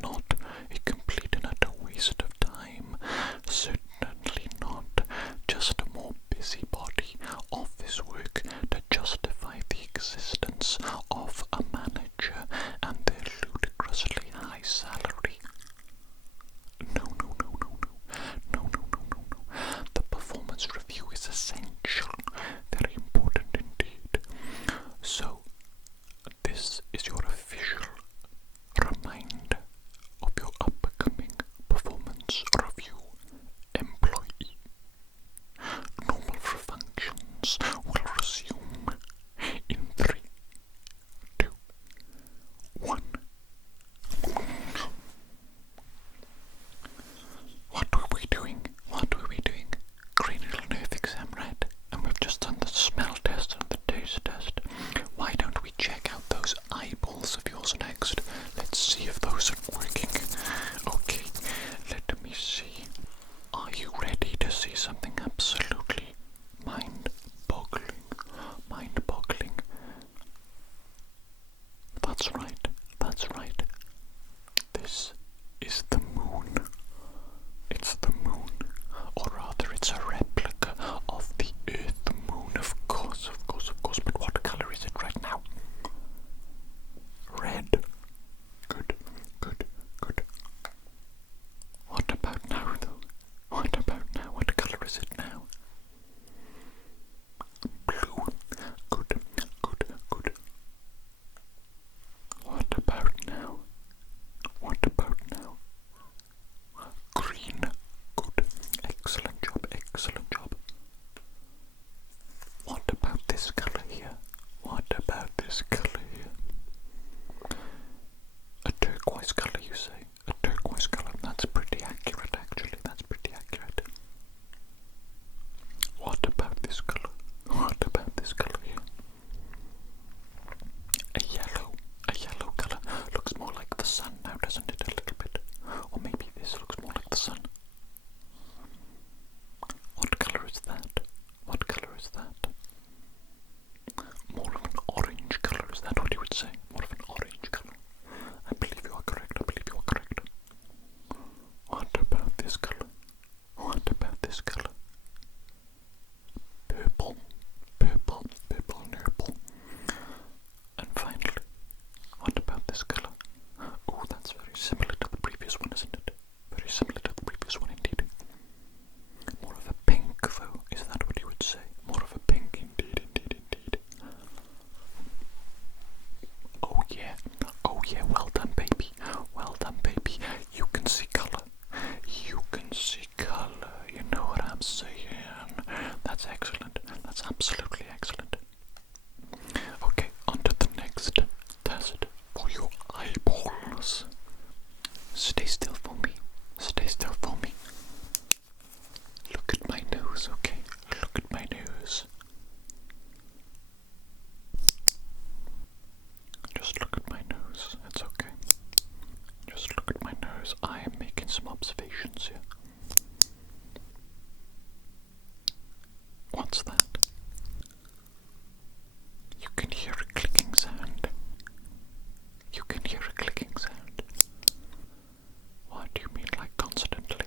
not a complete and utter waste of time. Certainly not just a more busybody office work to justify the existence of a manager and their ludicrously high salary. No. The performance review is essential, very important indeed. So, this is your official reminder of your upcoming performance review, employee. Normal functions will resume in 3, 2, 1. What were we doing? Cranial nerve exam, right? And we've just done the smell test and the taste test. Why don't we check out those eyeballs of yours next? Let's see if those are working. Okay, let me see. Are you ready to see something absolutely mind-boggling? That's right. This is the moon. It's the moon, or rather it's a replica of the Earth moon, of course, but what color is it right now? Red. Good. What about now, though? What color is it now? Blue. Good. What about now? Green. Good. Excellent job. What about this color here? A turquoise color, you say? A turquoise color. That's pretty accurate, actually. What about this color? Here? A yellow color. Looks more like the sun now, doesn't it? A little bit. Or maybe this looks more like the sun. What color is that? More of an orange color. Is that what you would say? More of an orange color. I believe you are correct. What about this color? Purple. And finally, what about this color? Oh, that's very similar to the previous one, isn't it? Very similar to the previous one indeed. More of a pink, though. Is that what you would say? More of a pink, indeed. Oh yeah, well done, baby. You can see color. You know what I'm saying? That's excellent. That's absolutely excellent. Okay, on to the next test for your eyeballs. Stay still for me. Look at my nose, okay? Look at my nose. Just look at my nose. It's okay. Just look at my nose. I am making some observations here. What's that? You can hear a clicking sound. What do you mean, like constantly?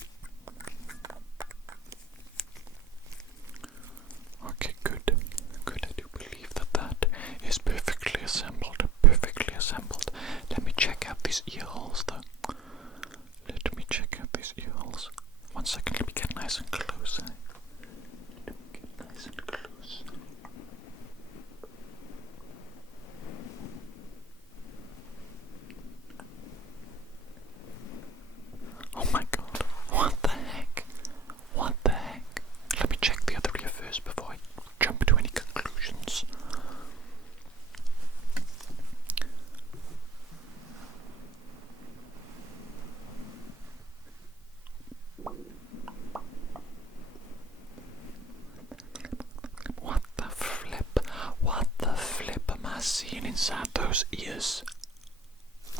are seeing inside those ears?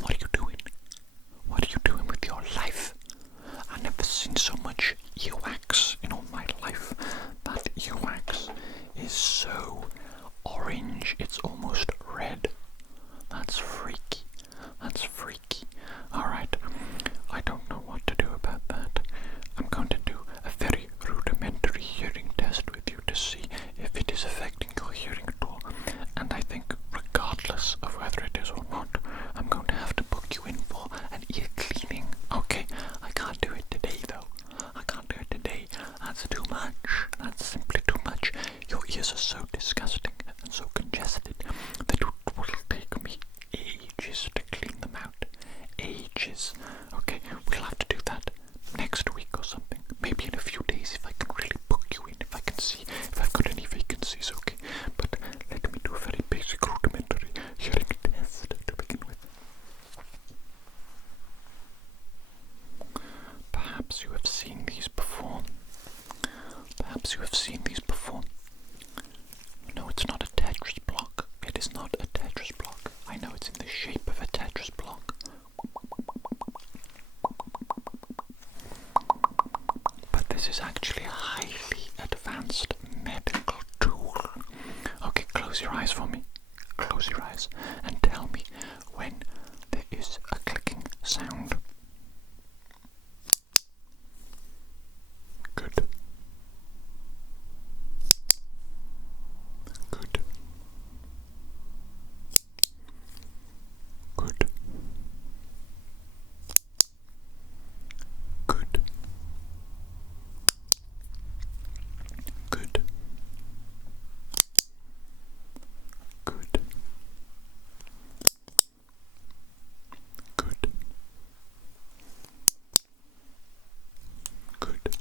What are you doing? What are you doing with your life? I've never seen so much earwax in all my life. That earwax is so orange, it's almost red. That's freaky. That's freaky. Alright, I don't know what to do about that. I'm going to do a very rudimentary hearing test with you to see if it is affecting your hearing at all. And I think regardless of whether it is or not, I'm going to have to book you in for an ear cleaning. Okay, I can't do it today though. I can't do it today. That's too much. That's simply too much. Your ears are so disgusting and so congested that it will take me ages to clean them out. Ages. Okay, we'll have to do that next week or something. Maybe in a few days if I can really book you in, if I can see if I've got any vacancies, okay? But let me do a very basic rudimentary hearing test to begin with. Perhaps you have seen these before. Perhaps you have seen these before. No, it's not a Tetris block. It is not a Tetris block. I know it's in the shape of a Tetris block. But this is actually a highly advanced medical tool. Okay, close your eyes for me. Close your eyes and tell me when there is a clicking sound. Good. Good. Good. Good. Good. Good. Good. Good.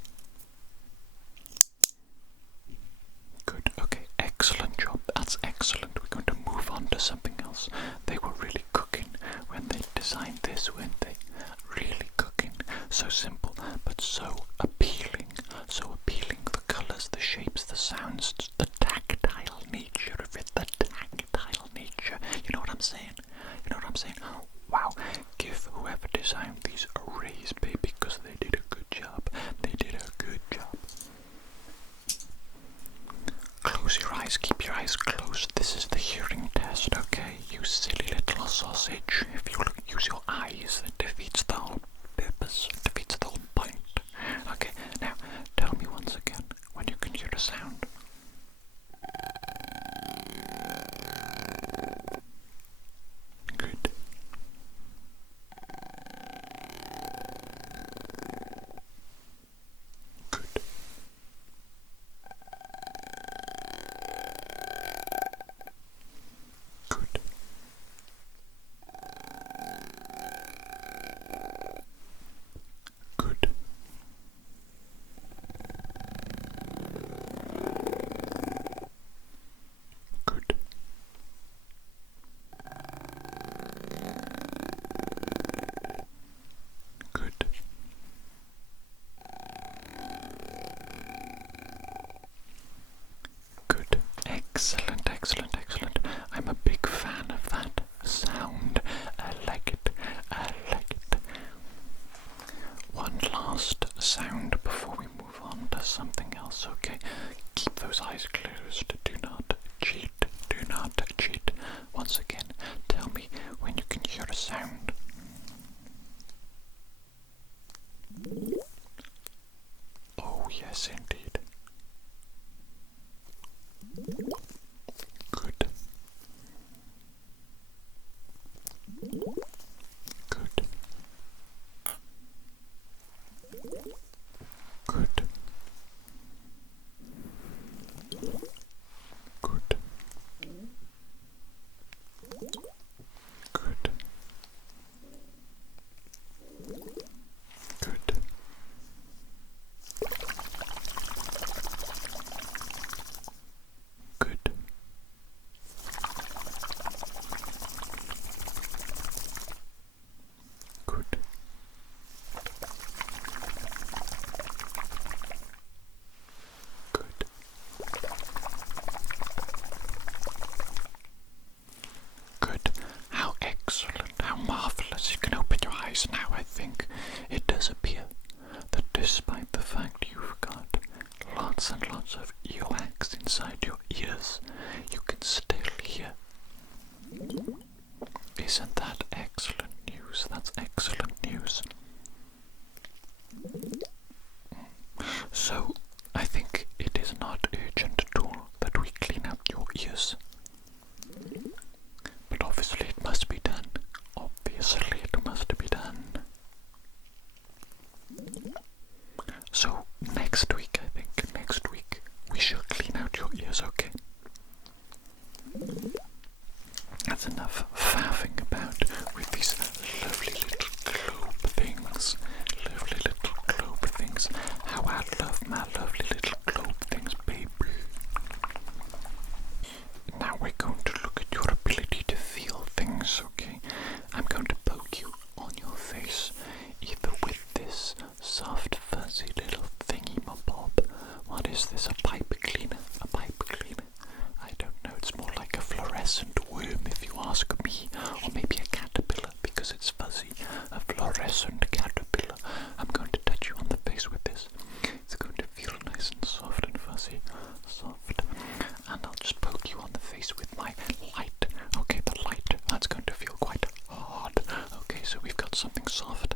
Good. Okay, excellent job. That's excellent. We're going to move on to something else. They were really cooking when they designed this, weren't they? Really cooking. So simple, but so appealing. So appealing. The colours, the shapes, the sounds, the tactile nature of it. The tactile nature. You know what I'm saying? You know what I'm saying? Wow. Give whoever designed these a raise, baby, because they did a good job. They did a good job. Close your eyes, keep your eyes closed. This is the hearing test, okay? You silly little sausage. If you use your eyes, it defeats the whole purpose, defeats the whole point. Okay, now tell me once again when you can hear a sound. Good. Good. Good. Good. Good. Good. Good. Excellent, excellent, excellent. I'm a big fan of that sound. I like it. I like it. One last sound before we move on to something else, okay? Keep those eyes closed. Do not cheat. Do not cheat. Once again, tell me when you can hear a sound. Oh, yes, indeed. ask me, or maybe a caterpillar because it's fuzzy, a fluorescent caterpillar. I'm going to touch you on the face with this. It's going to feel nice and soft and fuzzy, soft. And I'll just poke you on the face with my light. Okay, the light, that's going to feel quite hard. Okay, so we've got something soft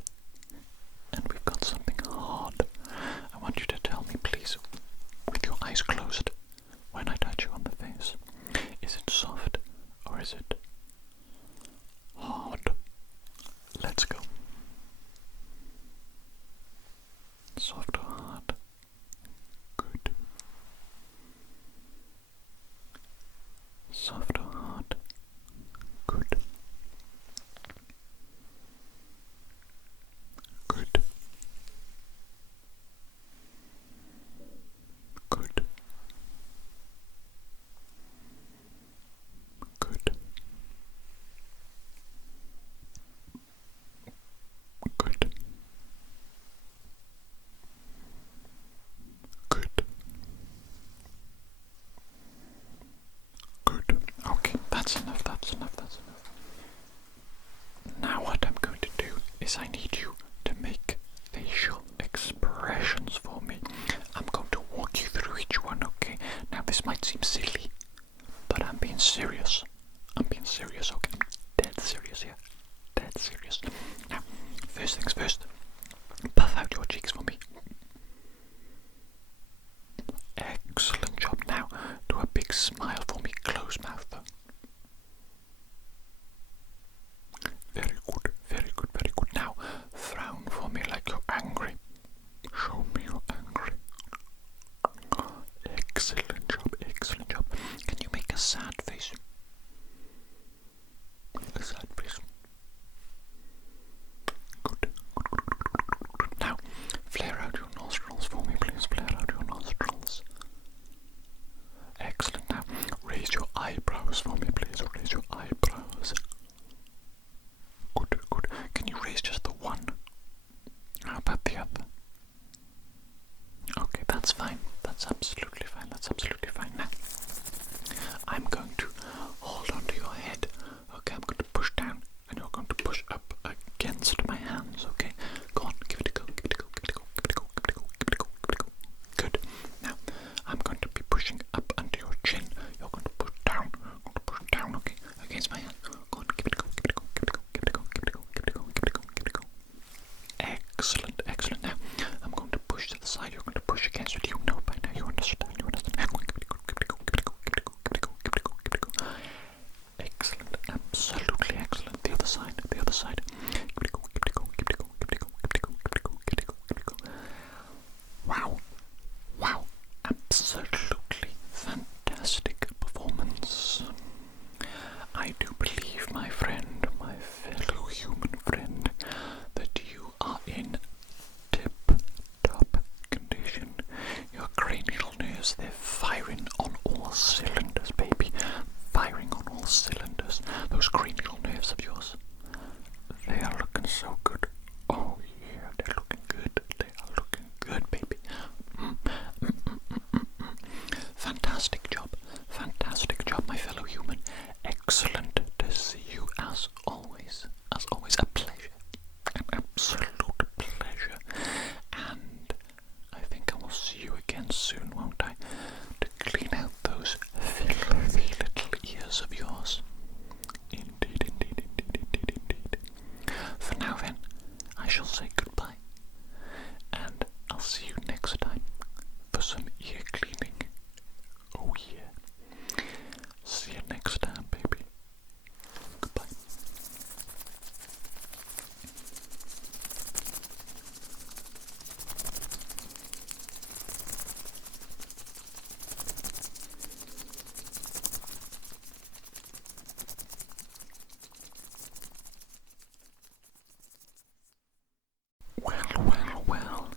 and we've got something hard. I want you to tell me, please, with your eyes closed, when I touch you on the face, is it soft or is it hard? Let's go. Soft or hard? Good. Soft or hard? Good. Good. Good. Good. Good. Good. Good. Okay, that's enough, that's enough, that's enough. Now what I'm going to do is I need you to make facial expressions for me. I'm going to walk you through each one, okay? Now this might seem silly, but I'm being serious. I'm being serious, okay? I'm dead serious here. Dead serious. Now, first things first, puff out your cheeks for me. Excellent job. Now, do a big smile for me. Close mouth though. Very good, very good, very good. Now, frown for me like you're angry. Show me you're angry. Excellent job, excellent job. Can you make a sad face? A sad face. Good, good, good, good, good, good. Now, flare out your nostrils for me, please. Flare out your nostrils. Excellent. Now, raise your eyebrows for me, please. Raise your eyebrows. Good, good. Can you raise just the one? How about the other? Okay, that's fine. That's absolutely fine. That's absolutely fine. Now, I'm going to hold onto your head. Okay, I'm going to push down and you're going to push up against my hands. Okay, go on, give it a go, give it a go, give it a go, give it a go, give it a go, give it a go, give it a go. Good. Now, I'm going to be pushing up under your chin. You're going to push down. I'm going to push down, okay, against my hand. Go on, give it a go, give it a go, give it a go, give it a go, give it a go, give it a go, give it a go, give it a go. Excellent, excellent. Now, I'm going to push to the side. You're going to push against it. You know by now. You understand. You understand. Give it a go, give it a go, give it a go, give it a go, give it a go, give it a go, give it a go. Excellent, absolutely excellent. The other side, the other side. Give it a go, give it a go, give it a go, give it a go, give it a go, give it a go, give it a go, give it a go. Wow, wow, absolutely fantastic performance. I do believe, my friend, my fellow human friend, that you are in tip-top condition. Your cranial nerves, they're firing on all cylinders, baby. Firing on all cylinders. Those cranial nerves of yours, they are looking so good. Oh yeah, they're looking good. They are looking good, baby. Fantastic job. Fantastic job, my fellow human. Excellent to see you as always. As always, a pleasure. An absolute pleasure. And I think I will see you again soon, won't I? To clean out those filthy little ears of yours. Indeed, indeed, indeed, indeed, indeed. For now then, I shall say goodbye. And I'll see you next time for some ear cleaning. Oh yeah. See you next time, baby. Goodbye. Well, well, well.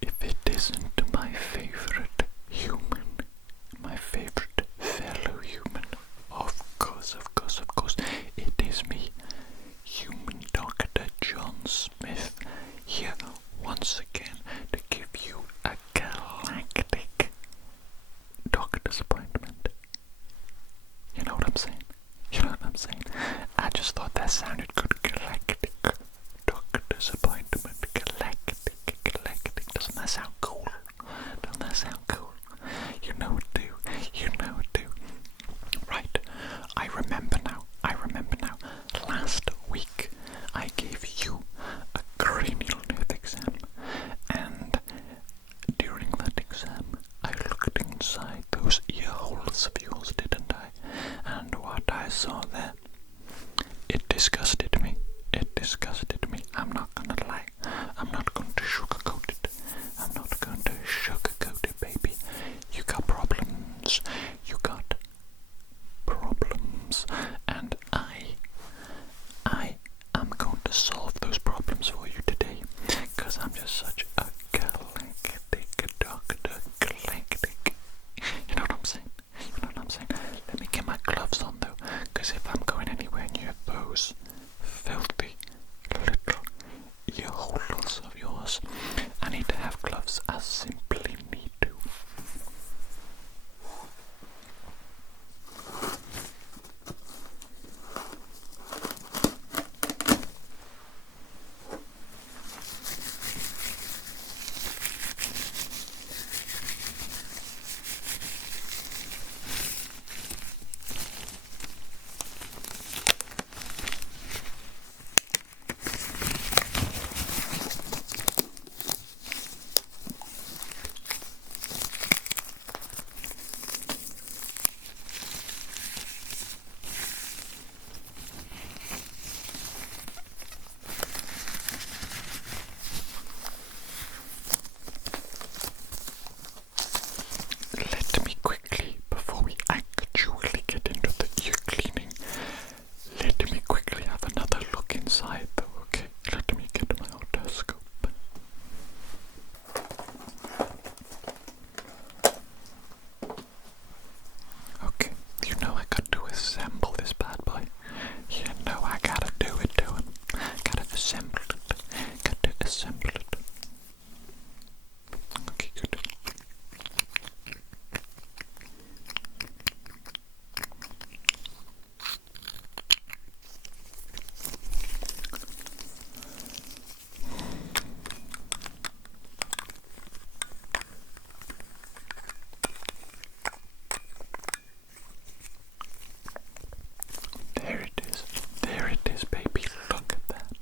If it isn't my favorite human, my favorite fellow human, of course, of course, of course, it is me, human Dr. John Smith, here once again to give you a galactic doctor's appointment. You know what I'm saying? You know what I'm saying? just thought that sounded good. Galactic doctor's appointment. Galactic. Doesn't that sound cool? Doesn't that sound cool? You know it do. You know it do. Right. I remember now. Last week I gave you a cranial nerve exam, and during that exam I looked inside those ear holes of yours, didn't I? And what I saw there, it disgusted me. I'm not gonna lie. I'm not going to sugarcoat it. Baby. You got problems. And I am going to solve those problems for you today, because I'm just such a galactic doctor. Galactic. You know what I'm saying? Let me get my gloves on though, because if I'm going anywhere near those filthy little ear holes of yours, I need to have gloves. I simply need to. Let me quickly, before we actually get into the ear cleaning, let me quickly have another look inside though, okay? Let me get my otoscope. Okay, you know I got to assemble this bad boy. You know I gotta do it to him. Gotta assemble it. Okay, good. There it is, baby. Look at that.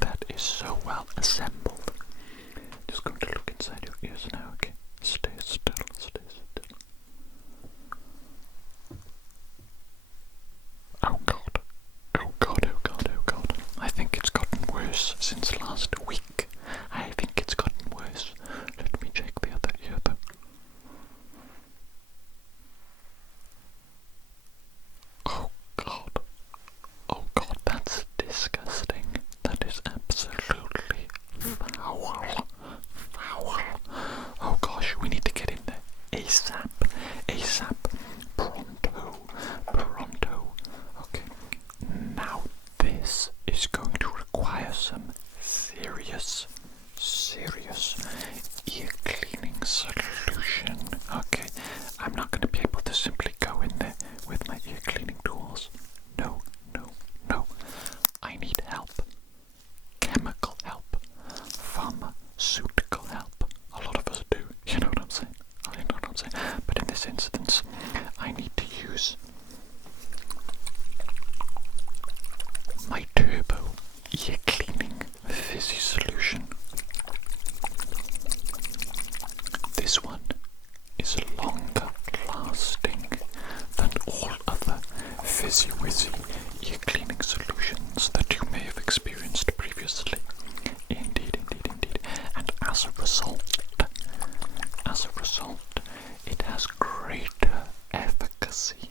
That is so well assembled. Just going to look inside your ears now, okay? Stay still. Oh god. I think it's gotten worse since last week. Let me check the other ear though. Oh god, that's disgusting. That is absolutely foul. Oh gosh, we need to get in there ASAP. Pronto. Okay, now this is going to require some serious ear cleaning solution. Okay, I'm not going to be able to simply go in there with my ear cleaning tools. No. I need help. Chemical help. Pharmaceutical help. A lot of us do. You know what I'm saying? But in this instance, I need to use my turbo ear cleaning fizzy solution. This one is longer lasting than all other fizzy wizzy ear cleaning solutions that you may have experienced previously. Indeed. And as a result, it has greater efficacy.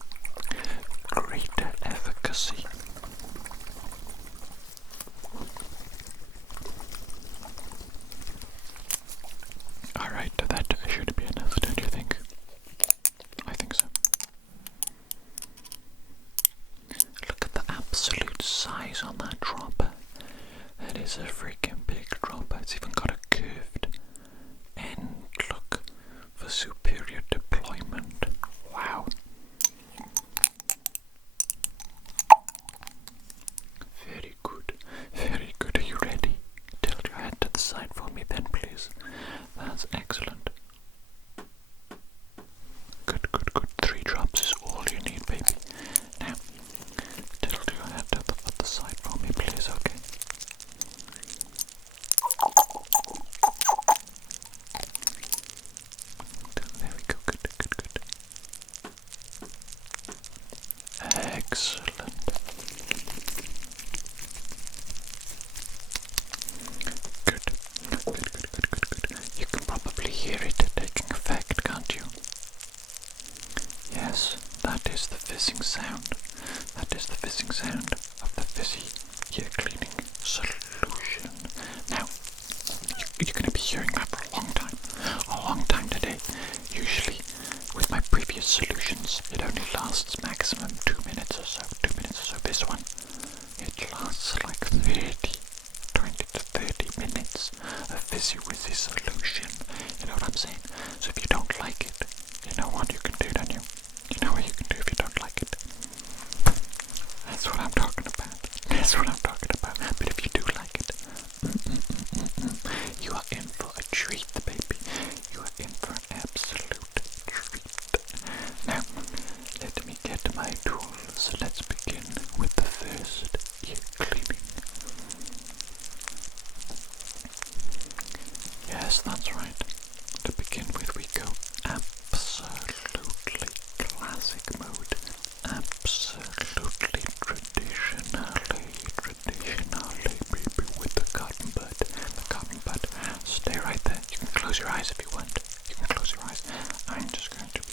Alright, that should be enough, don't you think? I think so. Look at the absolute size on that dropper. That is a freaking big dropper. It's even got a curved end. Look, for superior deployment. Wow. Excellent. Good. You can probably hear it taking effect, can't you? Yes, that is the fizzing sound. That is the fizzing sound of the fizzy ear cleaning solution. Now, you're going to be hearing that for a long time today. Usually, with my previous solutions, it only lasts maximum 2 minutes or so. 2 minutes or so. This one, it lasts like 20 to 30 minutes of fizzy-wizzy solution. You know what I'm saying? So if you don't like it, you know what you can do, don't you? You know what you can do if you don't like it? That's what I'm talking about. That's what I'm talking about. But if you do like it, you are in for a treat, baby. You are in for an absolute treat. Now, let me get my tools. Let's begin with the first ear cleaning. Yes, that's right. To begin with, we go absolutely classic mode. Absolutely traditionally, baby, with the cotton bud. The cotton bud. Stay right there. You can close your eyes if you want. You can close your eyes. I'm just going to be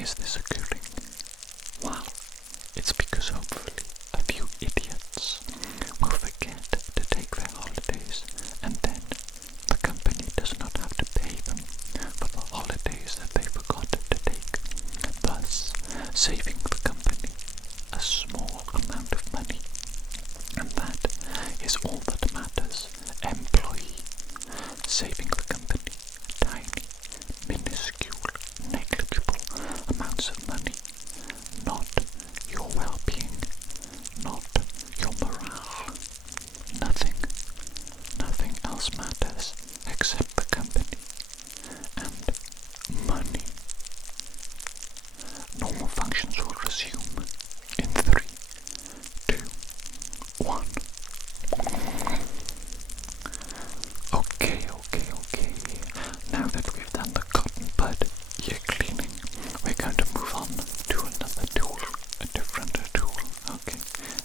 is this occurring? Well, it's because hopefully a few idiots will forget to take their holidays, and then the company does not have to pay them for the holidays that they forgot to take, thus saving the company a small amount of money. And that is all that matters. Employee saving the company tiny, minuscule, negligible amounts of money. Not your well-being, not your morale. Nothing else matters except the company and money. Normal functions will resume in 3, 2, 1. Okay. Now that we've done the cotton bud ear cleaning, we're going to move on to another tool, a different tool. Okay,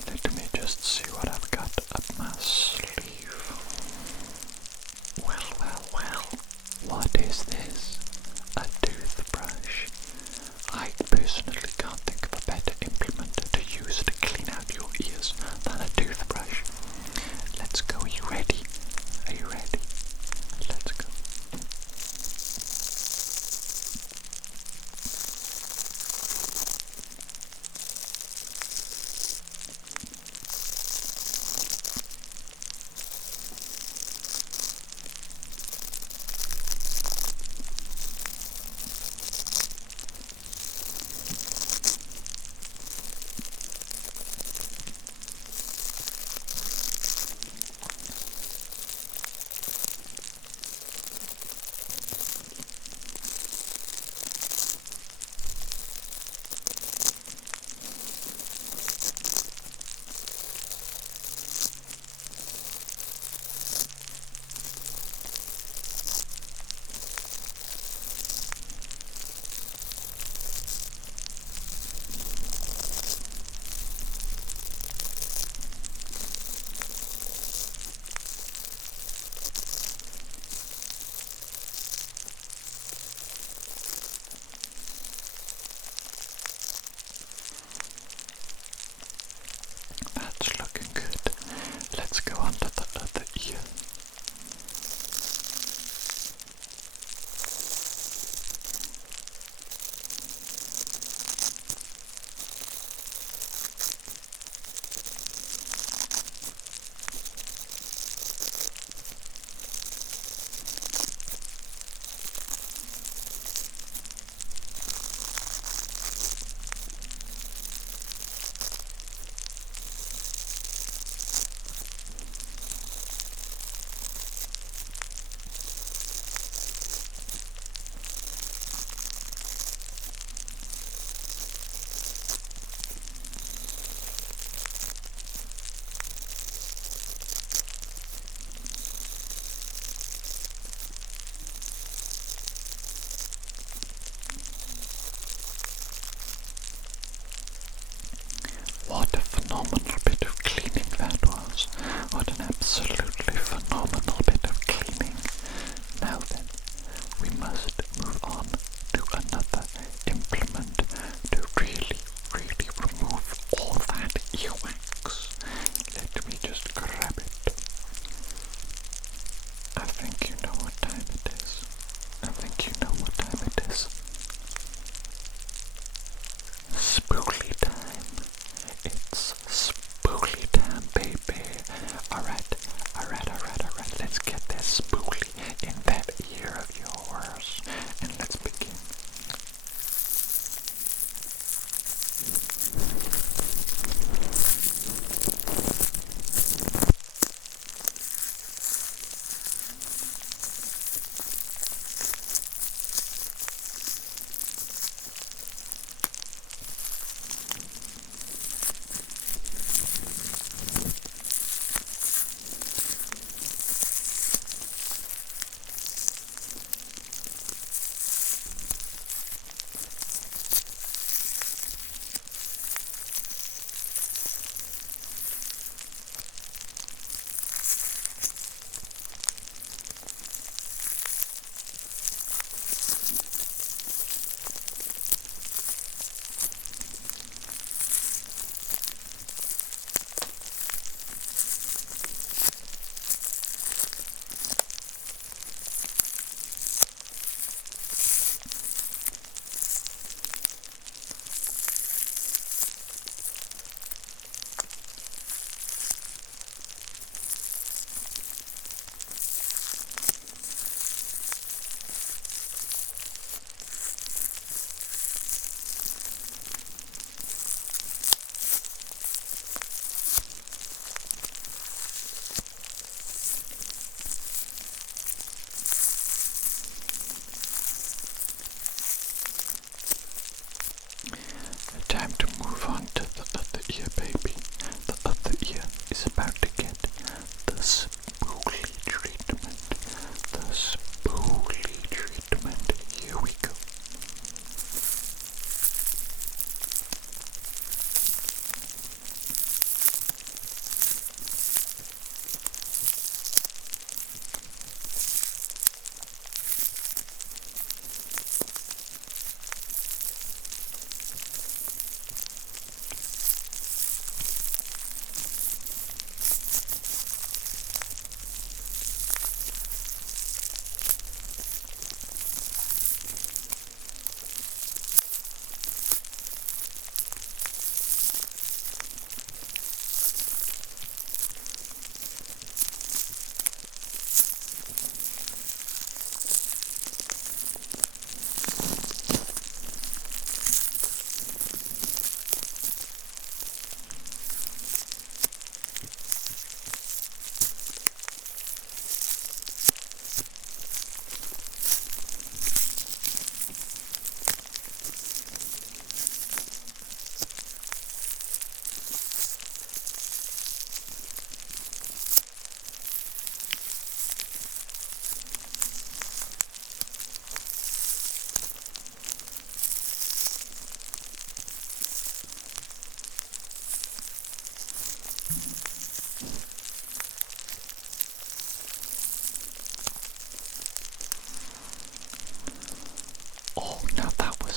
let me just see what I've got up my sleeve.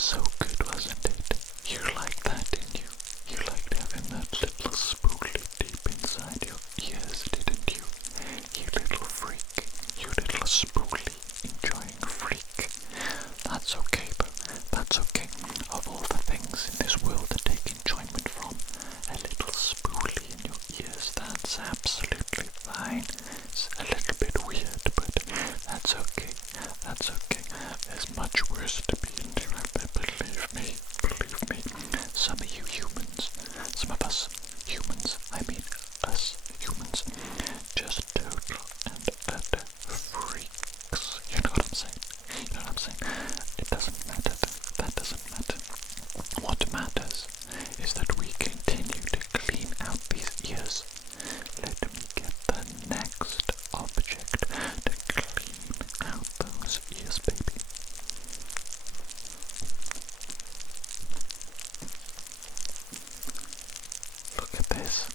so good, wasn't it? You liked that, didn't you? You liked having that little spoolie deep inside your ears, didn't you? You little freak. You little spoolie enjoying freak. That's okay, but that's okay. Of all the things in this world to take enjoyment from, a little spoolie in your ears, that's absolutely fine. It's a little bit weird, but that's okay. That's okay. There's much worse to be interrupted, believe me. Believe me. Some of you humans, some of us humans, I mean us humans, just total and utter freaks. You know what I'm saying? You know what I'm saying? It doesn't matter. That doesn't matter. What matters is that we continue to clean out these ears. Let me get the next object to clean out those ears, baby. Look at this.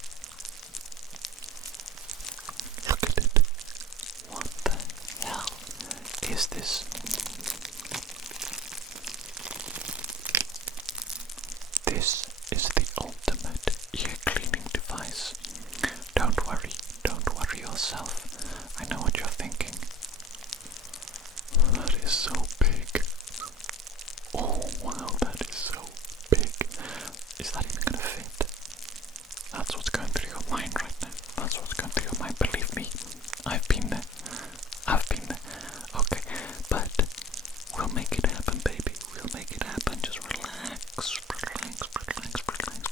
Look at it. What the hell is this? This is the ultimate ear cleaning device. Don't worry yourself. I know what you're thinking. That is so big. Oh wow, that is so big. Is that even gonna fit? That's what's going through your mind right now. That's what's going through your mind. Believe me, I've been there. I've been there. Okay, but we'll make it happen, baby. We'll make it happen. Just relax, relax, relax, relax.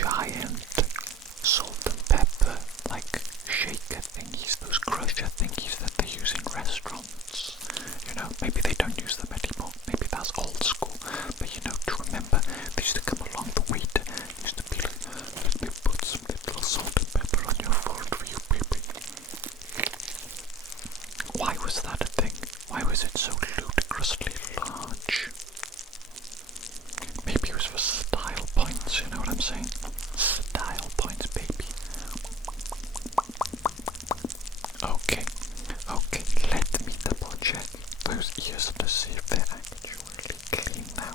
giant salt and pepper, like shaker thingies, those crusher thingies that they use in restaurants. You know, maybe they don't use them anymore. Maybe that's old school. But you know, do you remember they used to come along the waiter? Used to be like, let me put some little salt and pepper on your food for you, baby. Why was that a thing? Why was it so ludicrously large? Maybe it was for style points, you know what I'm saying? Style points, baby. Okay, let me double check those ears to see if they're actually clean now.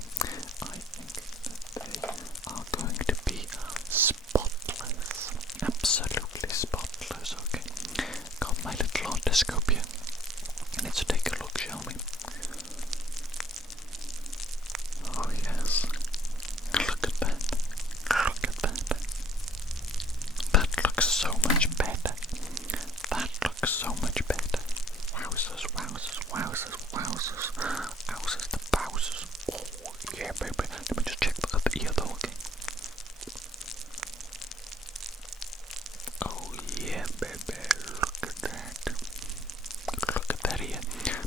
I think that they are going to be spotless. Absolutely spotless, okay. Got my little otoscope here. Let's take a look, shall we? Oh yes. Look at that. Look at that. That looks so much better. That looks so much better. Wowzers, wowzers, wowzers, wowzers. Wowzers the bowzers. Oh yeah, baby. Let me just check the other ear though, okay? Oh yeah, baby. Look at that. Look at that ear.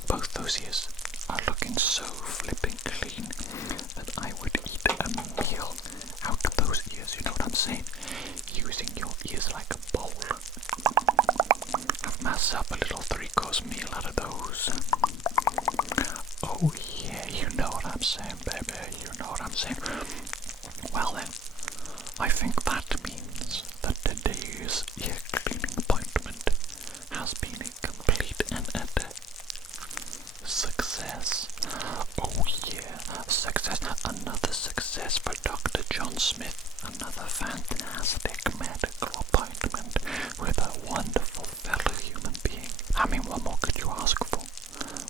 Both those ears are looking so flipping clean that I would eat a meal out of those ears, you know what I'm saying? Using your ears like a bowl. Have myself a little 3-course meal out of those. Oh yeah, you know what I'm saying, baby, you know what I'm saying. Well then, I think that means that today's ear cleaning appointment has been a complete and utter success. Oh yeah, success. Another success for Dr. John Smith. Another fantastic medical appointment with a wonderful fellow human being. I mean, what more could you ask for?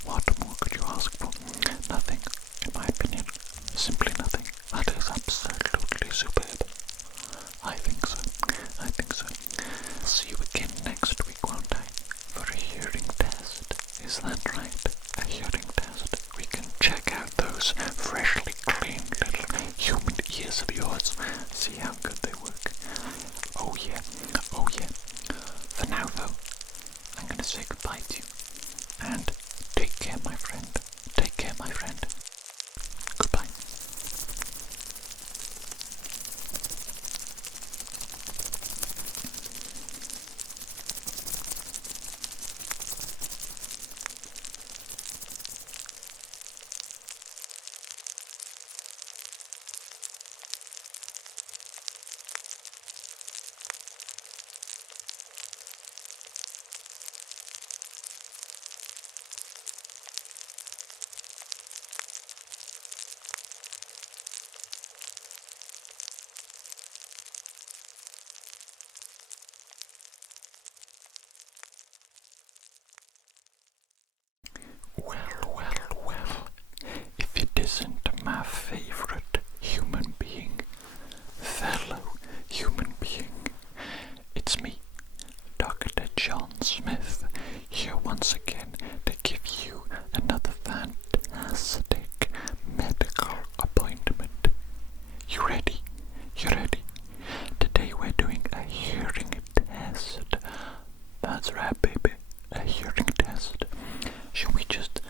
What more could you ask for? Nothing, in my opinion. Simply nothing. That is absolutely superb. I think so. I think so. See you again next week, won't I? For a hearing test. Is that right? A hearing test. We can check out those freshly cleaned little human ears of yours. See how good they work. Oh yeah. Oh yeah. For now though, I'm gonna say goodbye to you. And take care, my friend. Take care, my friend. Goodbye. Well, if it isn't my favorite human being, fellow human being, it's me, Dr. John Smith, here once again to give you another fantastic medical appointment. You ready? You ready? Today we're doing a hearing test. That's right, baby. A hearing test. Should we just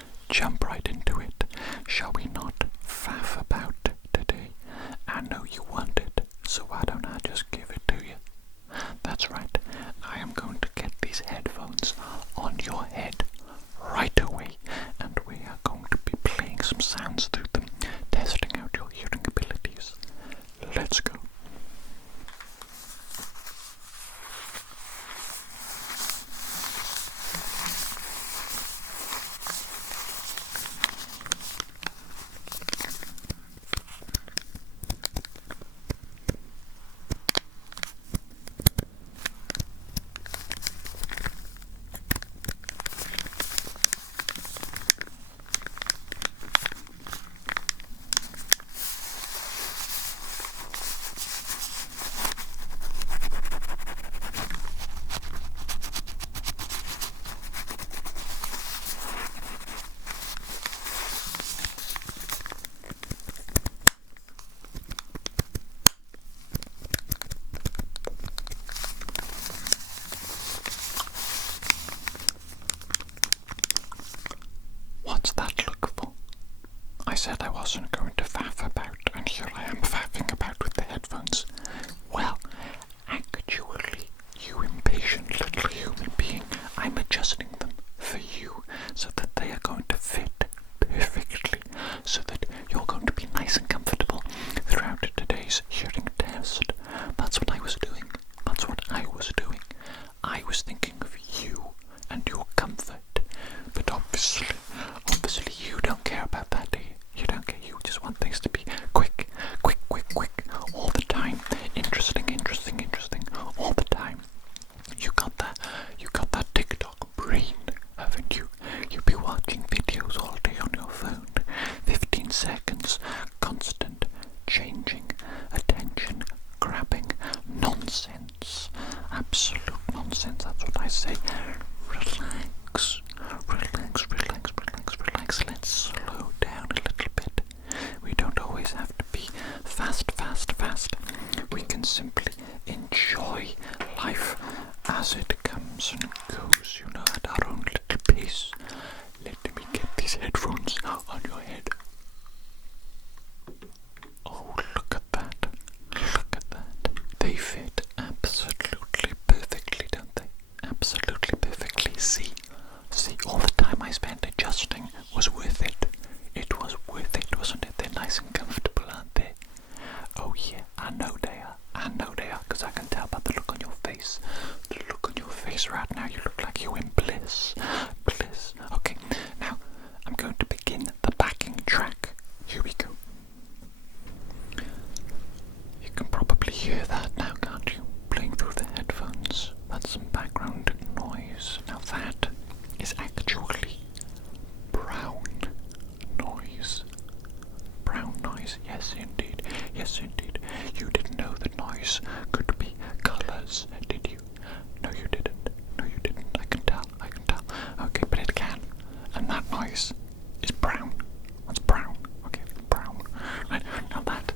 absolute nonsense. That's what I say. Relax. Relax, relax, relax, relax. Let's slow down a little bit. We don't always have to be fast, fast, fast. We can simply enjoy life as it comes and goes, you know, at our own little pace. Let me get these headphones on your head. Oh, look at that. Look at that. They fit absolutely perfectly, don't they? Absolutely perfectly. See, all the time I spent adjusting was worth it. It was worth it, wasn't it? They're nice and comfortable, aren't they? Oh yeah, I know they are. I know they are, because I can tell by the look on your face. The look on your face right now, you look like you're in bliss. Bliss. Okay, now I'm going to begin the backing track. Here we go. You can probably hear that now, can't you? Playing through the headphones. That's some background noise. Now that is actually brown noise. Brown noise, yes indeed. Yes indeed. You didn't know that noise could be colours, did you? No you didn't. No you didn't. I can tell. Okay, but it can. And that noise is brown. That's brown. Okay, brown. Right, now that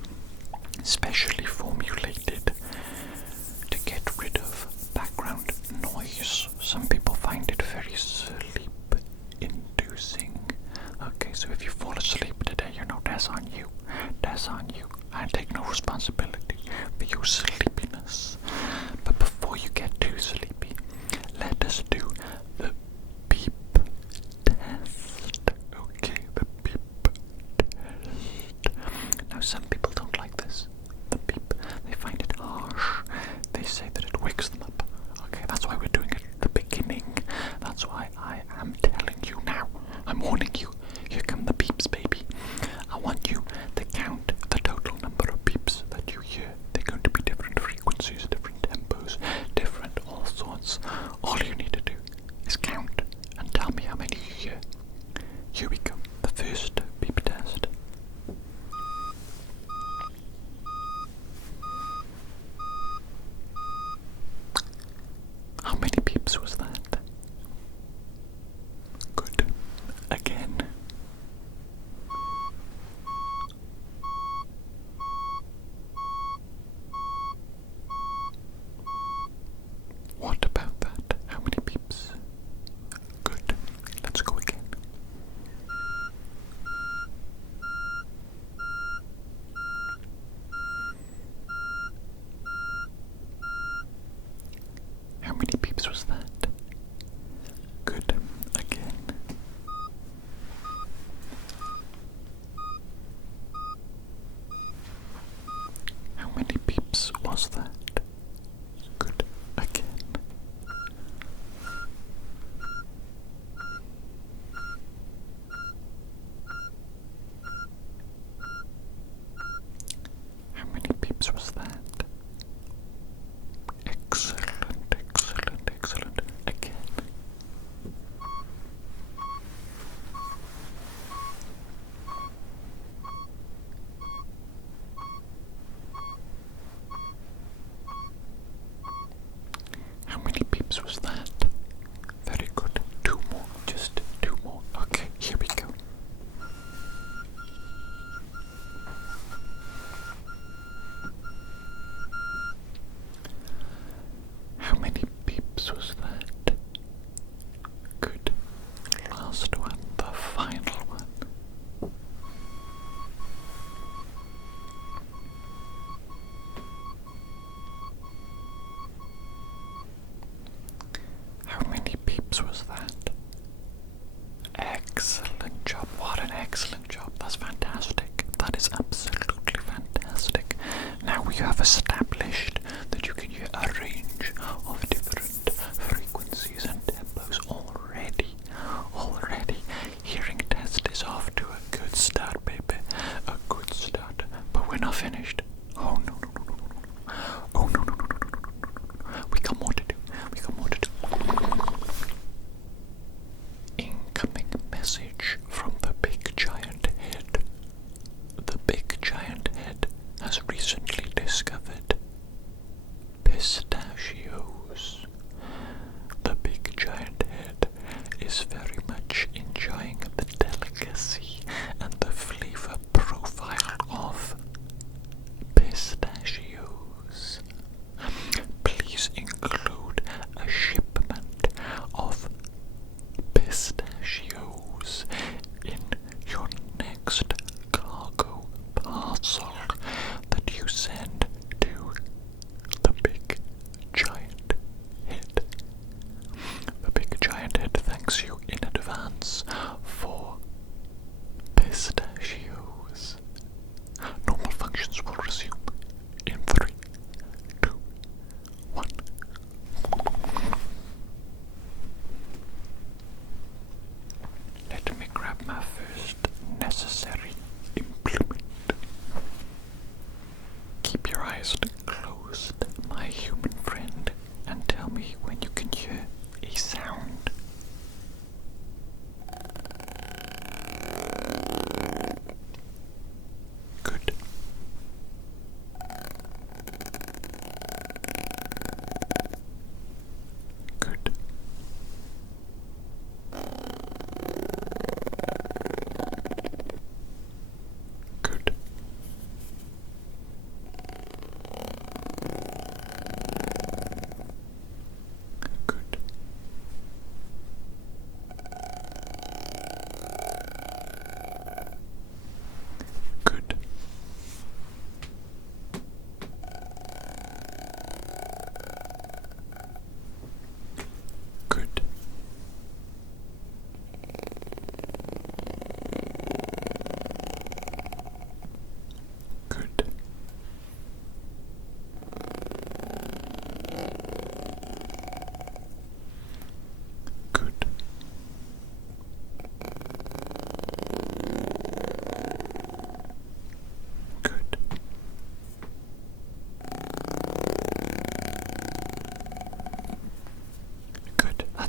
specially formulated to get rid of background noise. Some people find it very sleep inducing. Okay, so if you fall asleep today, you know, that's on you. That's on you. I take no responsibility for your sleepiness. But before you get too sleepy, let us do the beep test. Okay, the beep test. Now some people don't like this. The beep. They find it harsh. They say that it wakes them up. Okay, that's why we're doing it at the beginning. That's why I am telling you now. I'm warning you. Here come the beeps, baby. I want you to count the total number of beeps that you hear. They're going to be different frequencies, different tempos, different all sorts. All you need to do is count and tell me how many you hear. Here we go. The first beep test. How many beeps was that? Good. Again. What about that? How many beeps? Good. Let's go again. How many beeps was that? Good. Again. How many beeps was that? Good. Again. How many beeps was that? Excellent, excellent, excellent. Again. How many beeps was that? Very good. Two more. Just two more. Okay, here we go. How many beeps was that? Good. Last one, the final one. How many beeps was that? Excellent job. What an excellent job. That's fantastic. That is absolutely fantastic. Now we have established that you can hear a range of different frequencies and tempos already. Already. Hearing test is off to a good start, baby. A good start. But we're not finished. Oh no, no, no, no, no, no. Oh no, no, no, no, no, no, no, no. We got more to do. We got more to do.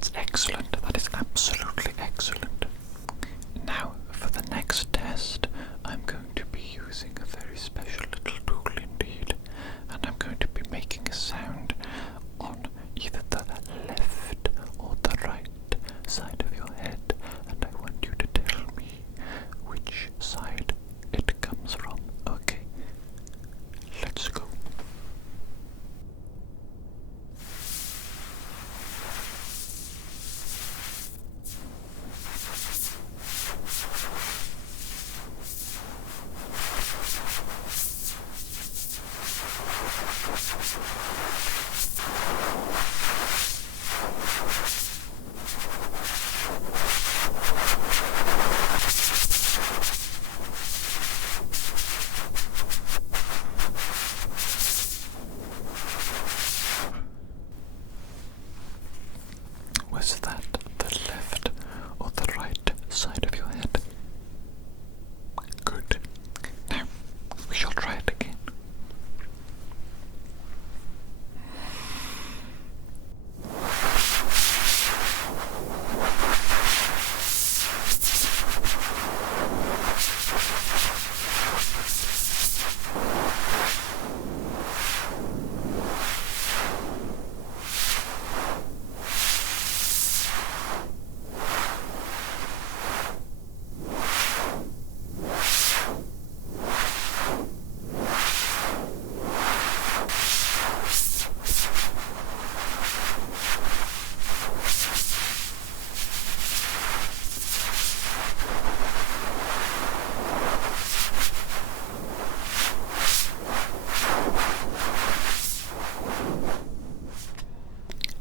That's excellent. That is absolutely excellent. Now, for the next test, I'm going to be using a very special little tool indeed, and I'm going to be making a sound on either the left or the right side of your head, and I want you to tell me which side it comes from. Okay, let's go. Was that the left or the right side of your head? Good. Now, we shall try it again.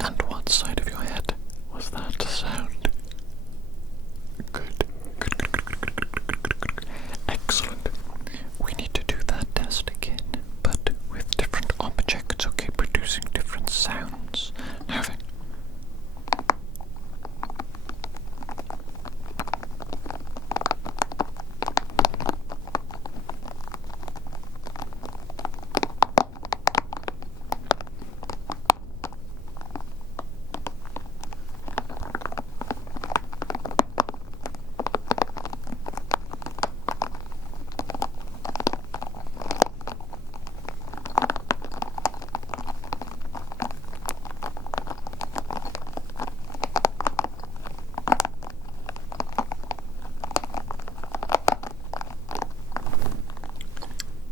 And what side of your head was that sound? Good. Excellent. We need to do that test again, but with different objects, okay, producing different sounds. Now then.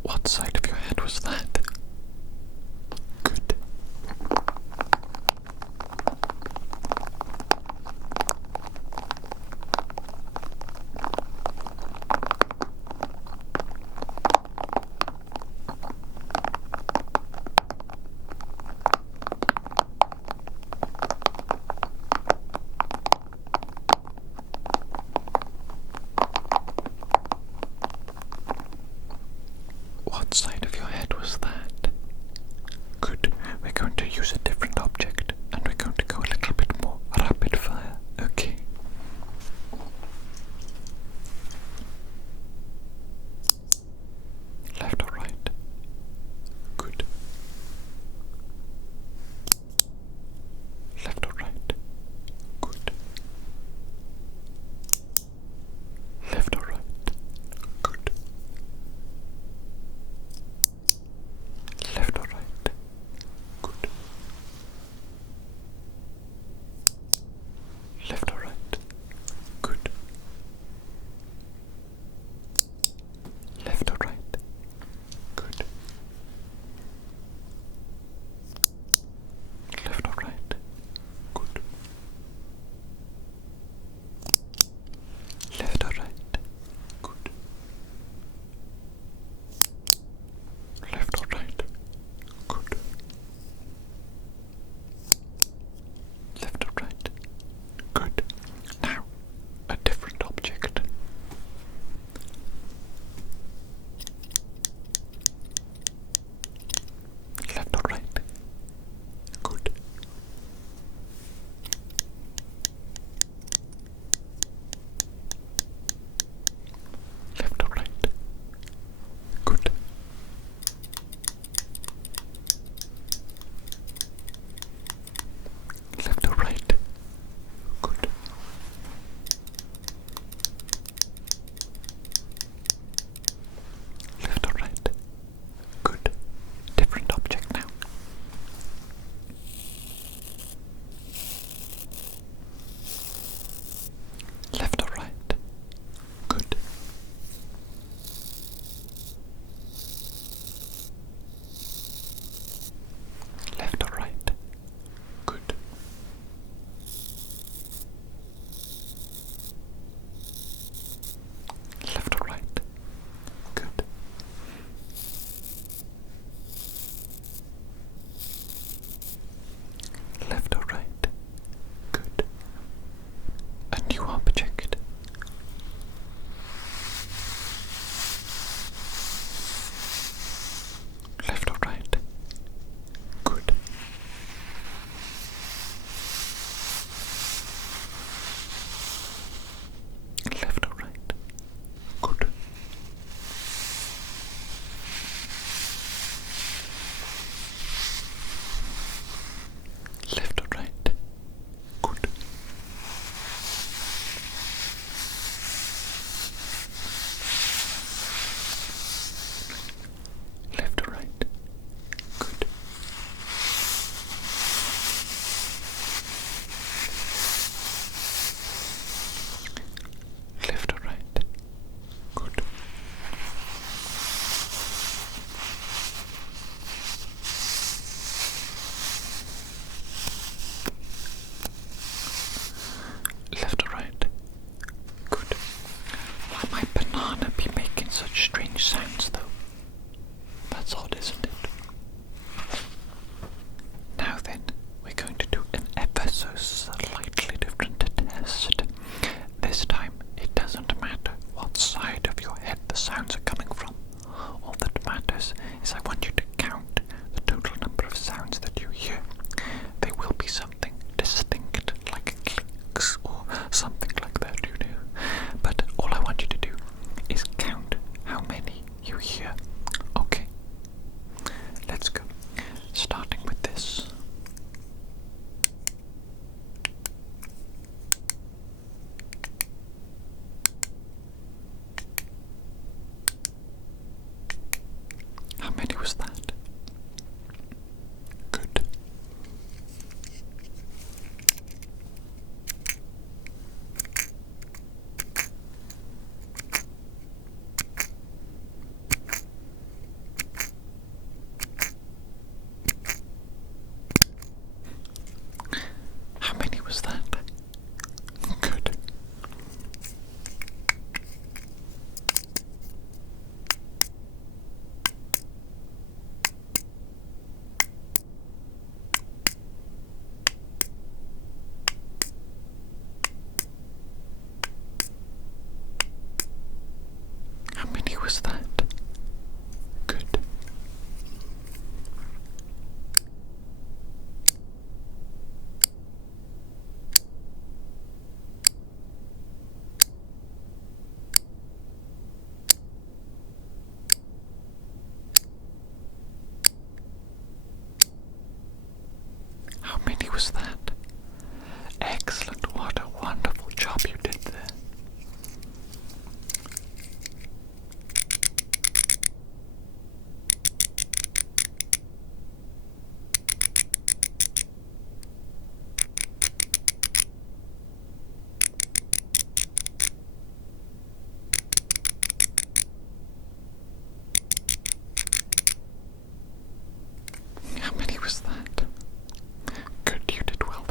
What side of your head was that? Good. What side of your head was that? Good. We're going to use a different object, and we're going to go a little bit more rapid fire. Okay. Left or right? Good. Left or right? Good. Left or right? Good. Left or right? Good. was that? Excellent. What a wonderful job you did there. How many was that? Good, you did well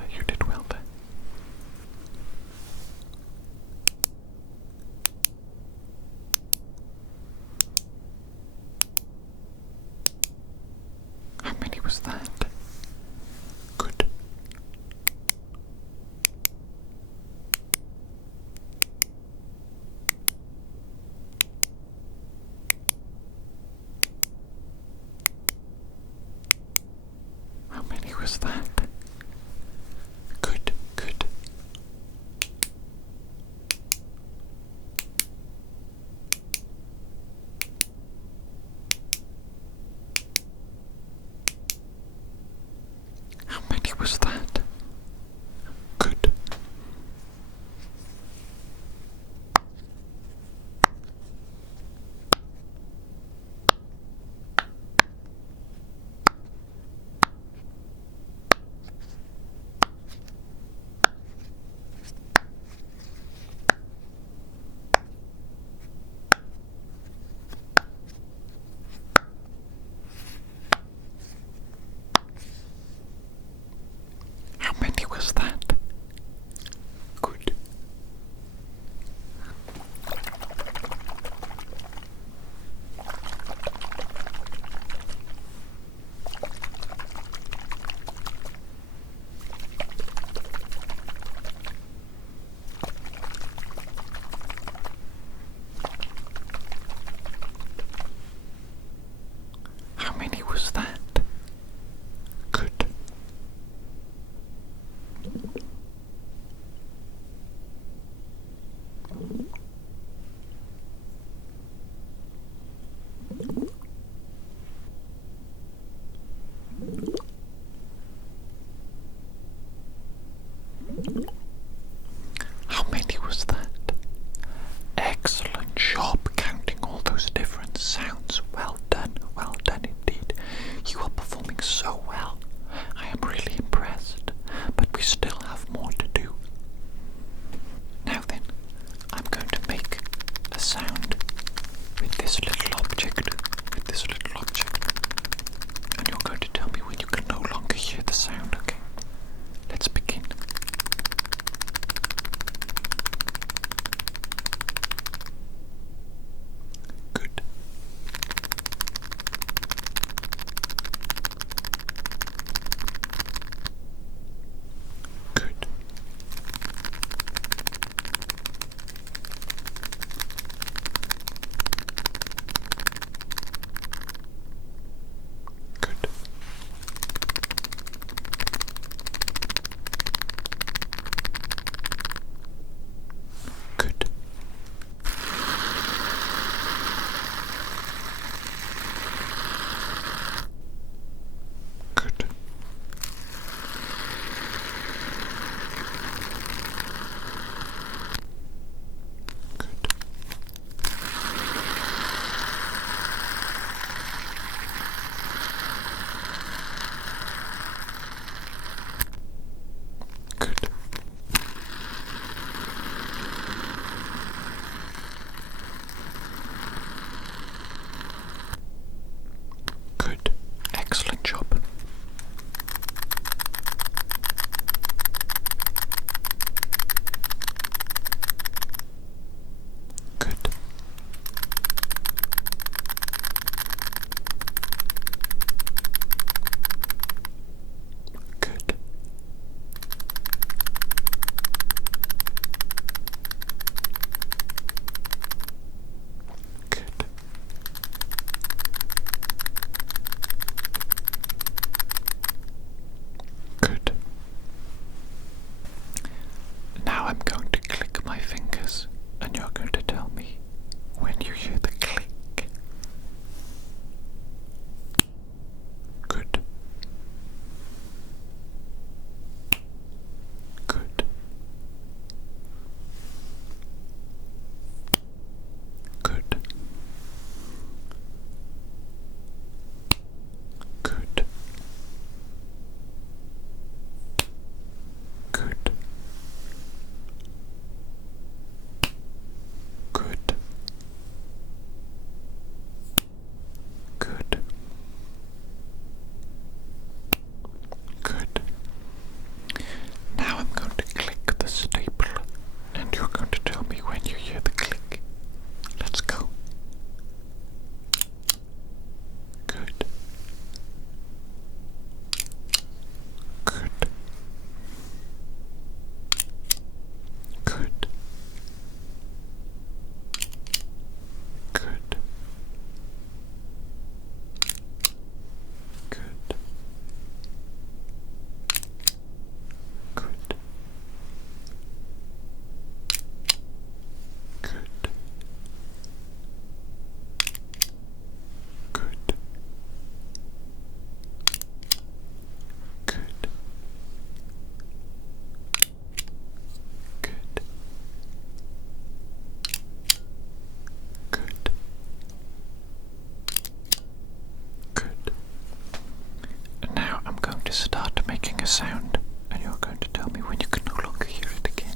sound, and you're going to tell me when you can no longer hear it again.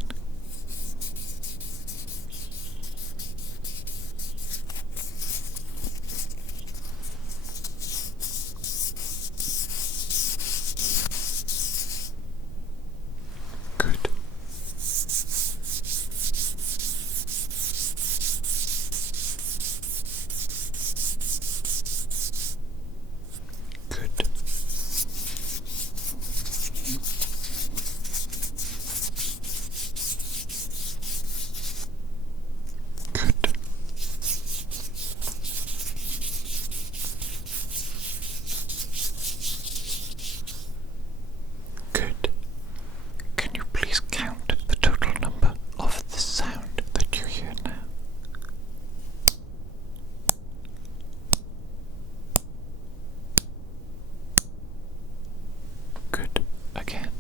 Good. Good. Good. Good. Can you please count the total number of the sound that you hear now? Good. Again.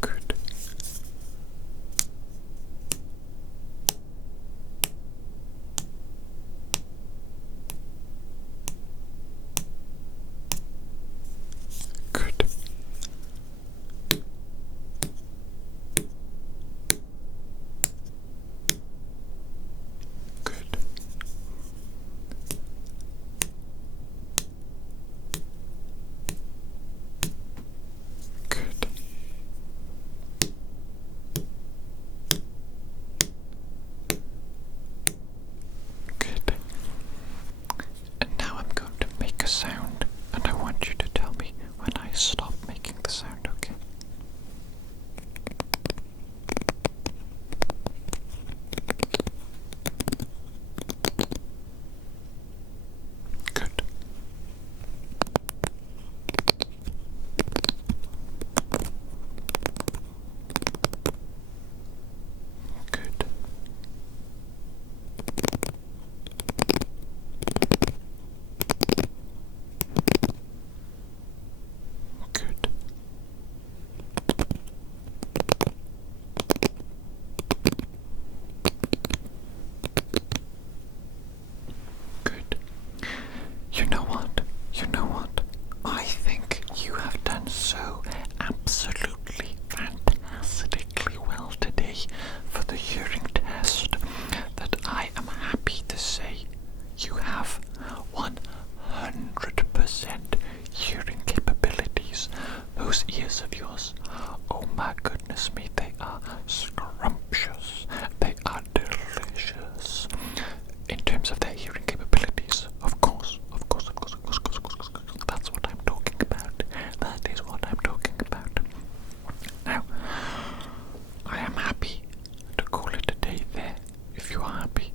Good. Good. Good. Good. Good. And now I'm going to make a sound, and I want you to tell me when I stop making the sound, okay? Good. Good. Good. Good. You know what? You know what? I think you have done so absolutely fantastically well today for the hearing test that I am happy to say you have 100% hearing capabilities. Those ears of yours, oh my goodness me, they are scrumptious. They are delicious. In terms of their hearing capabilities, of course. That's what I'm talking about. That is what I'm talking about. Now, I am happy to call it a day there. If you are happy,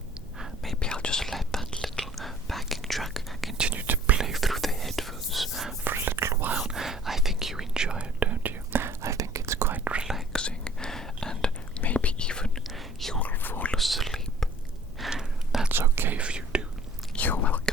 maybe I'll just let that little backing track continue to play through the headphones for a little while. I think you enjoy it, don't you? I think it's quite relaxing, and maybe even you will fall asleep. That's okay if you do. You're welcome.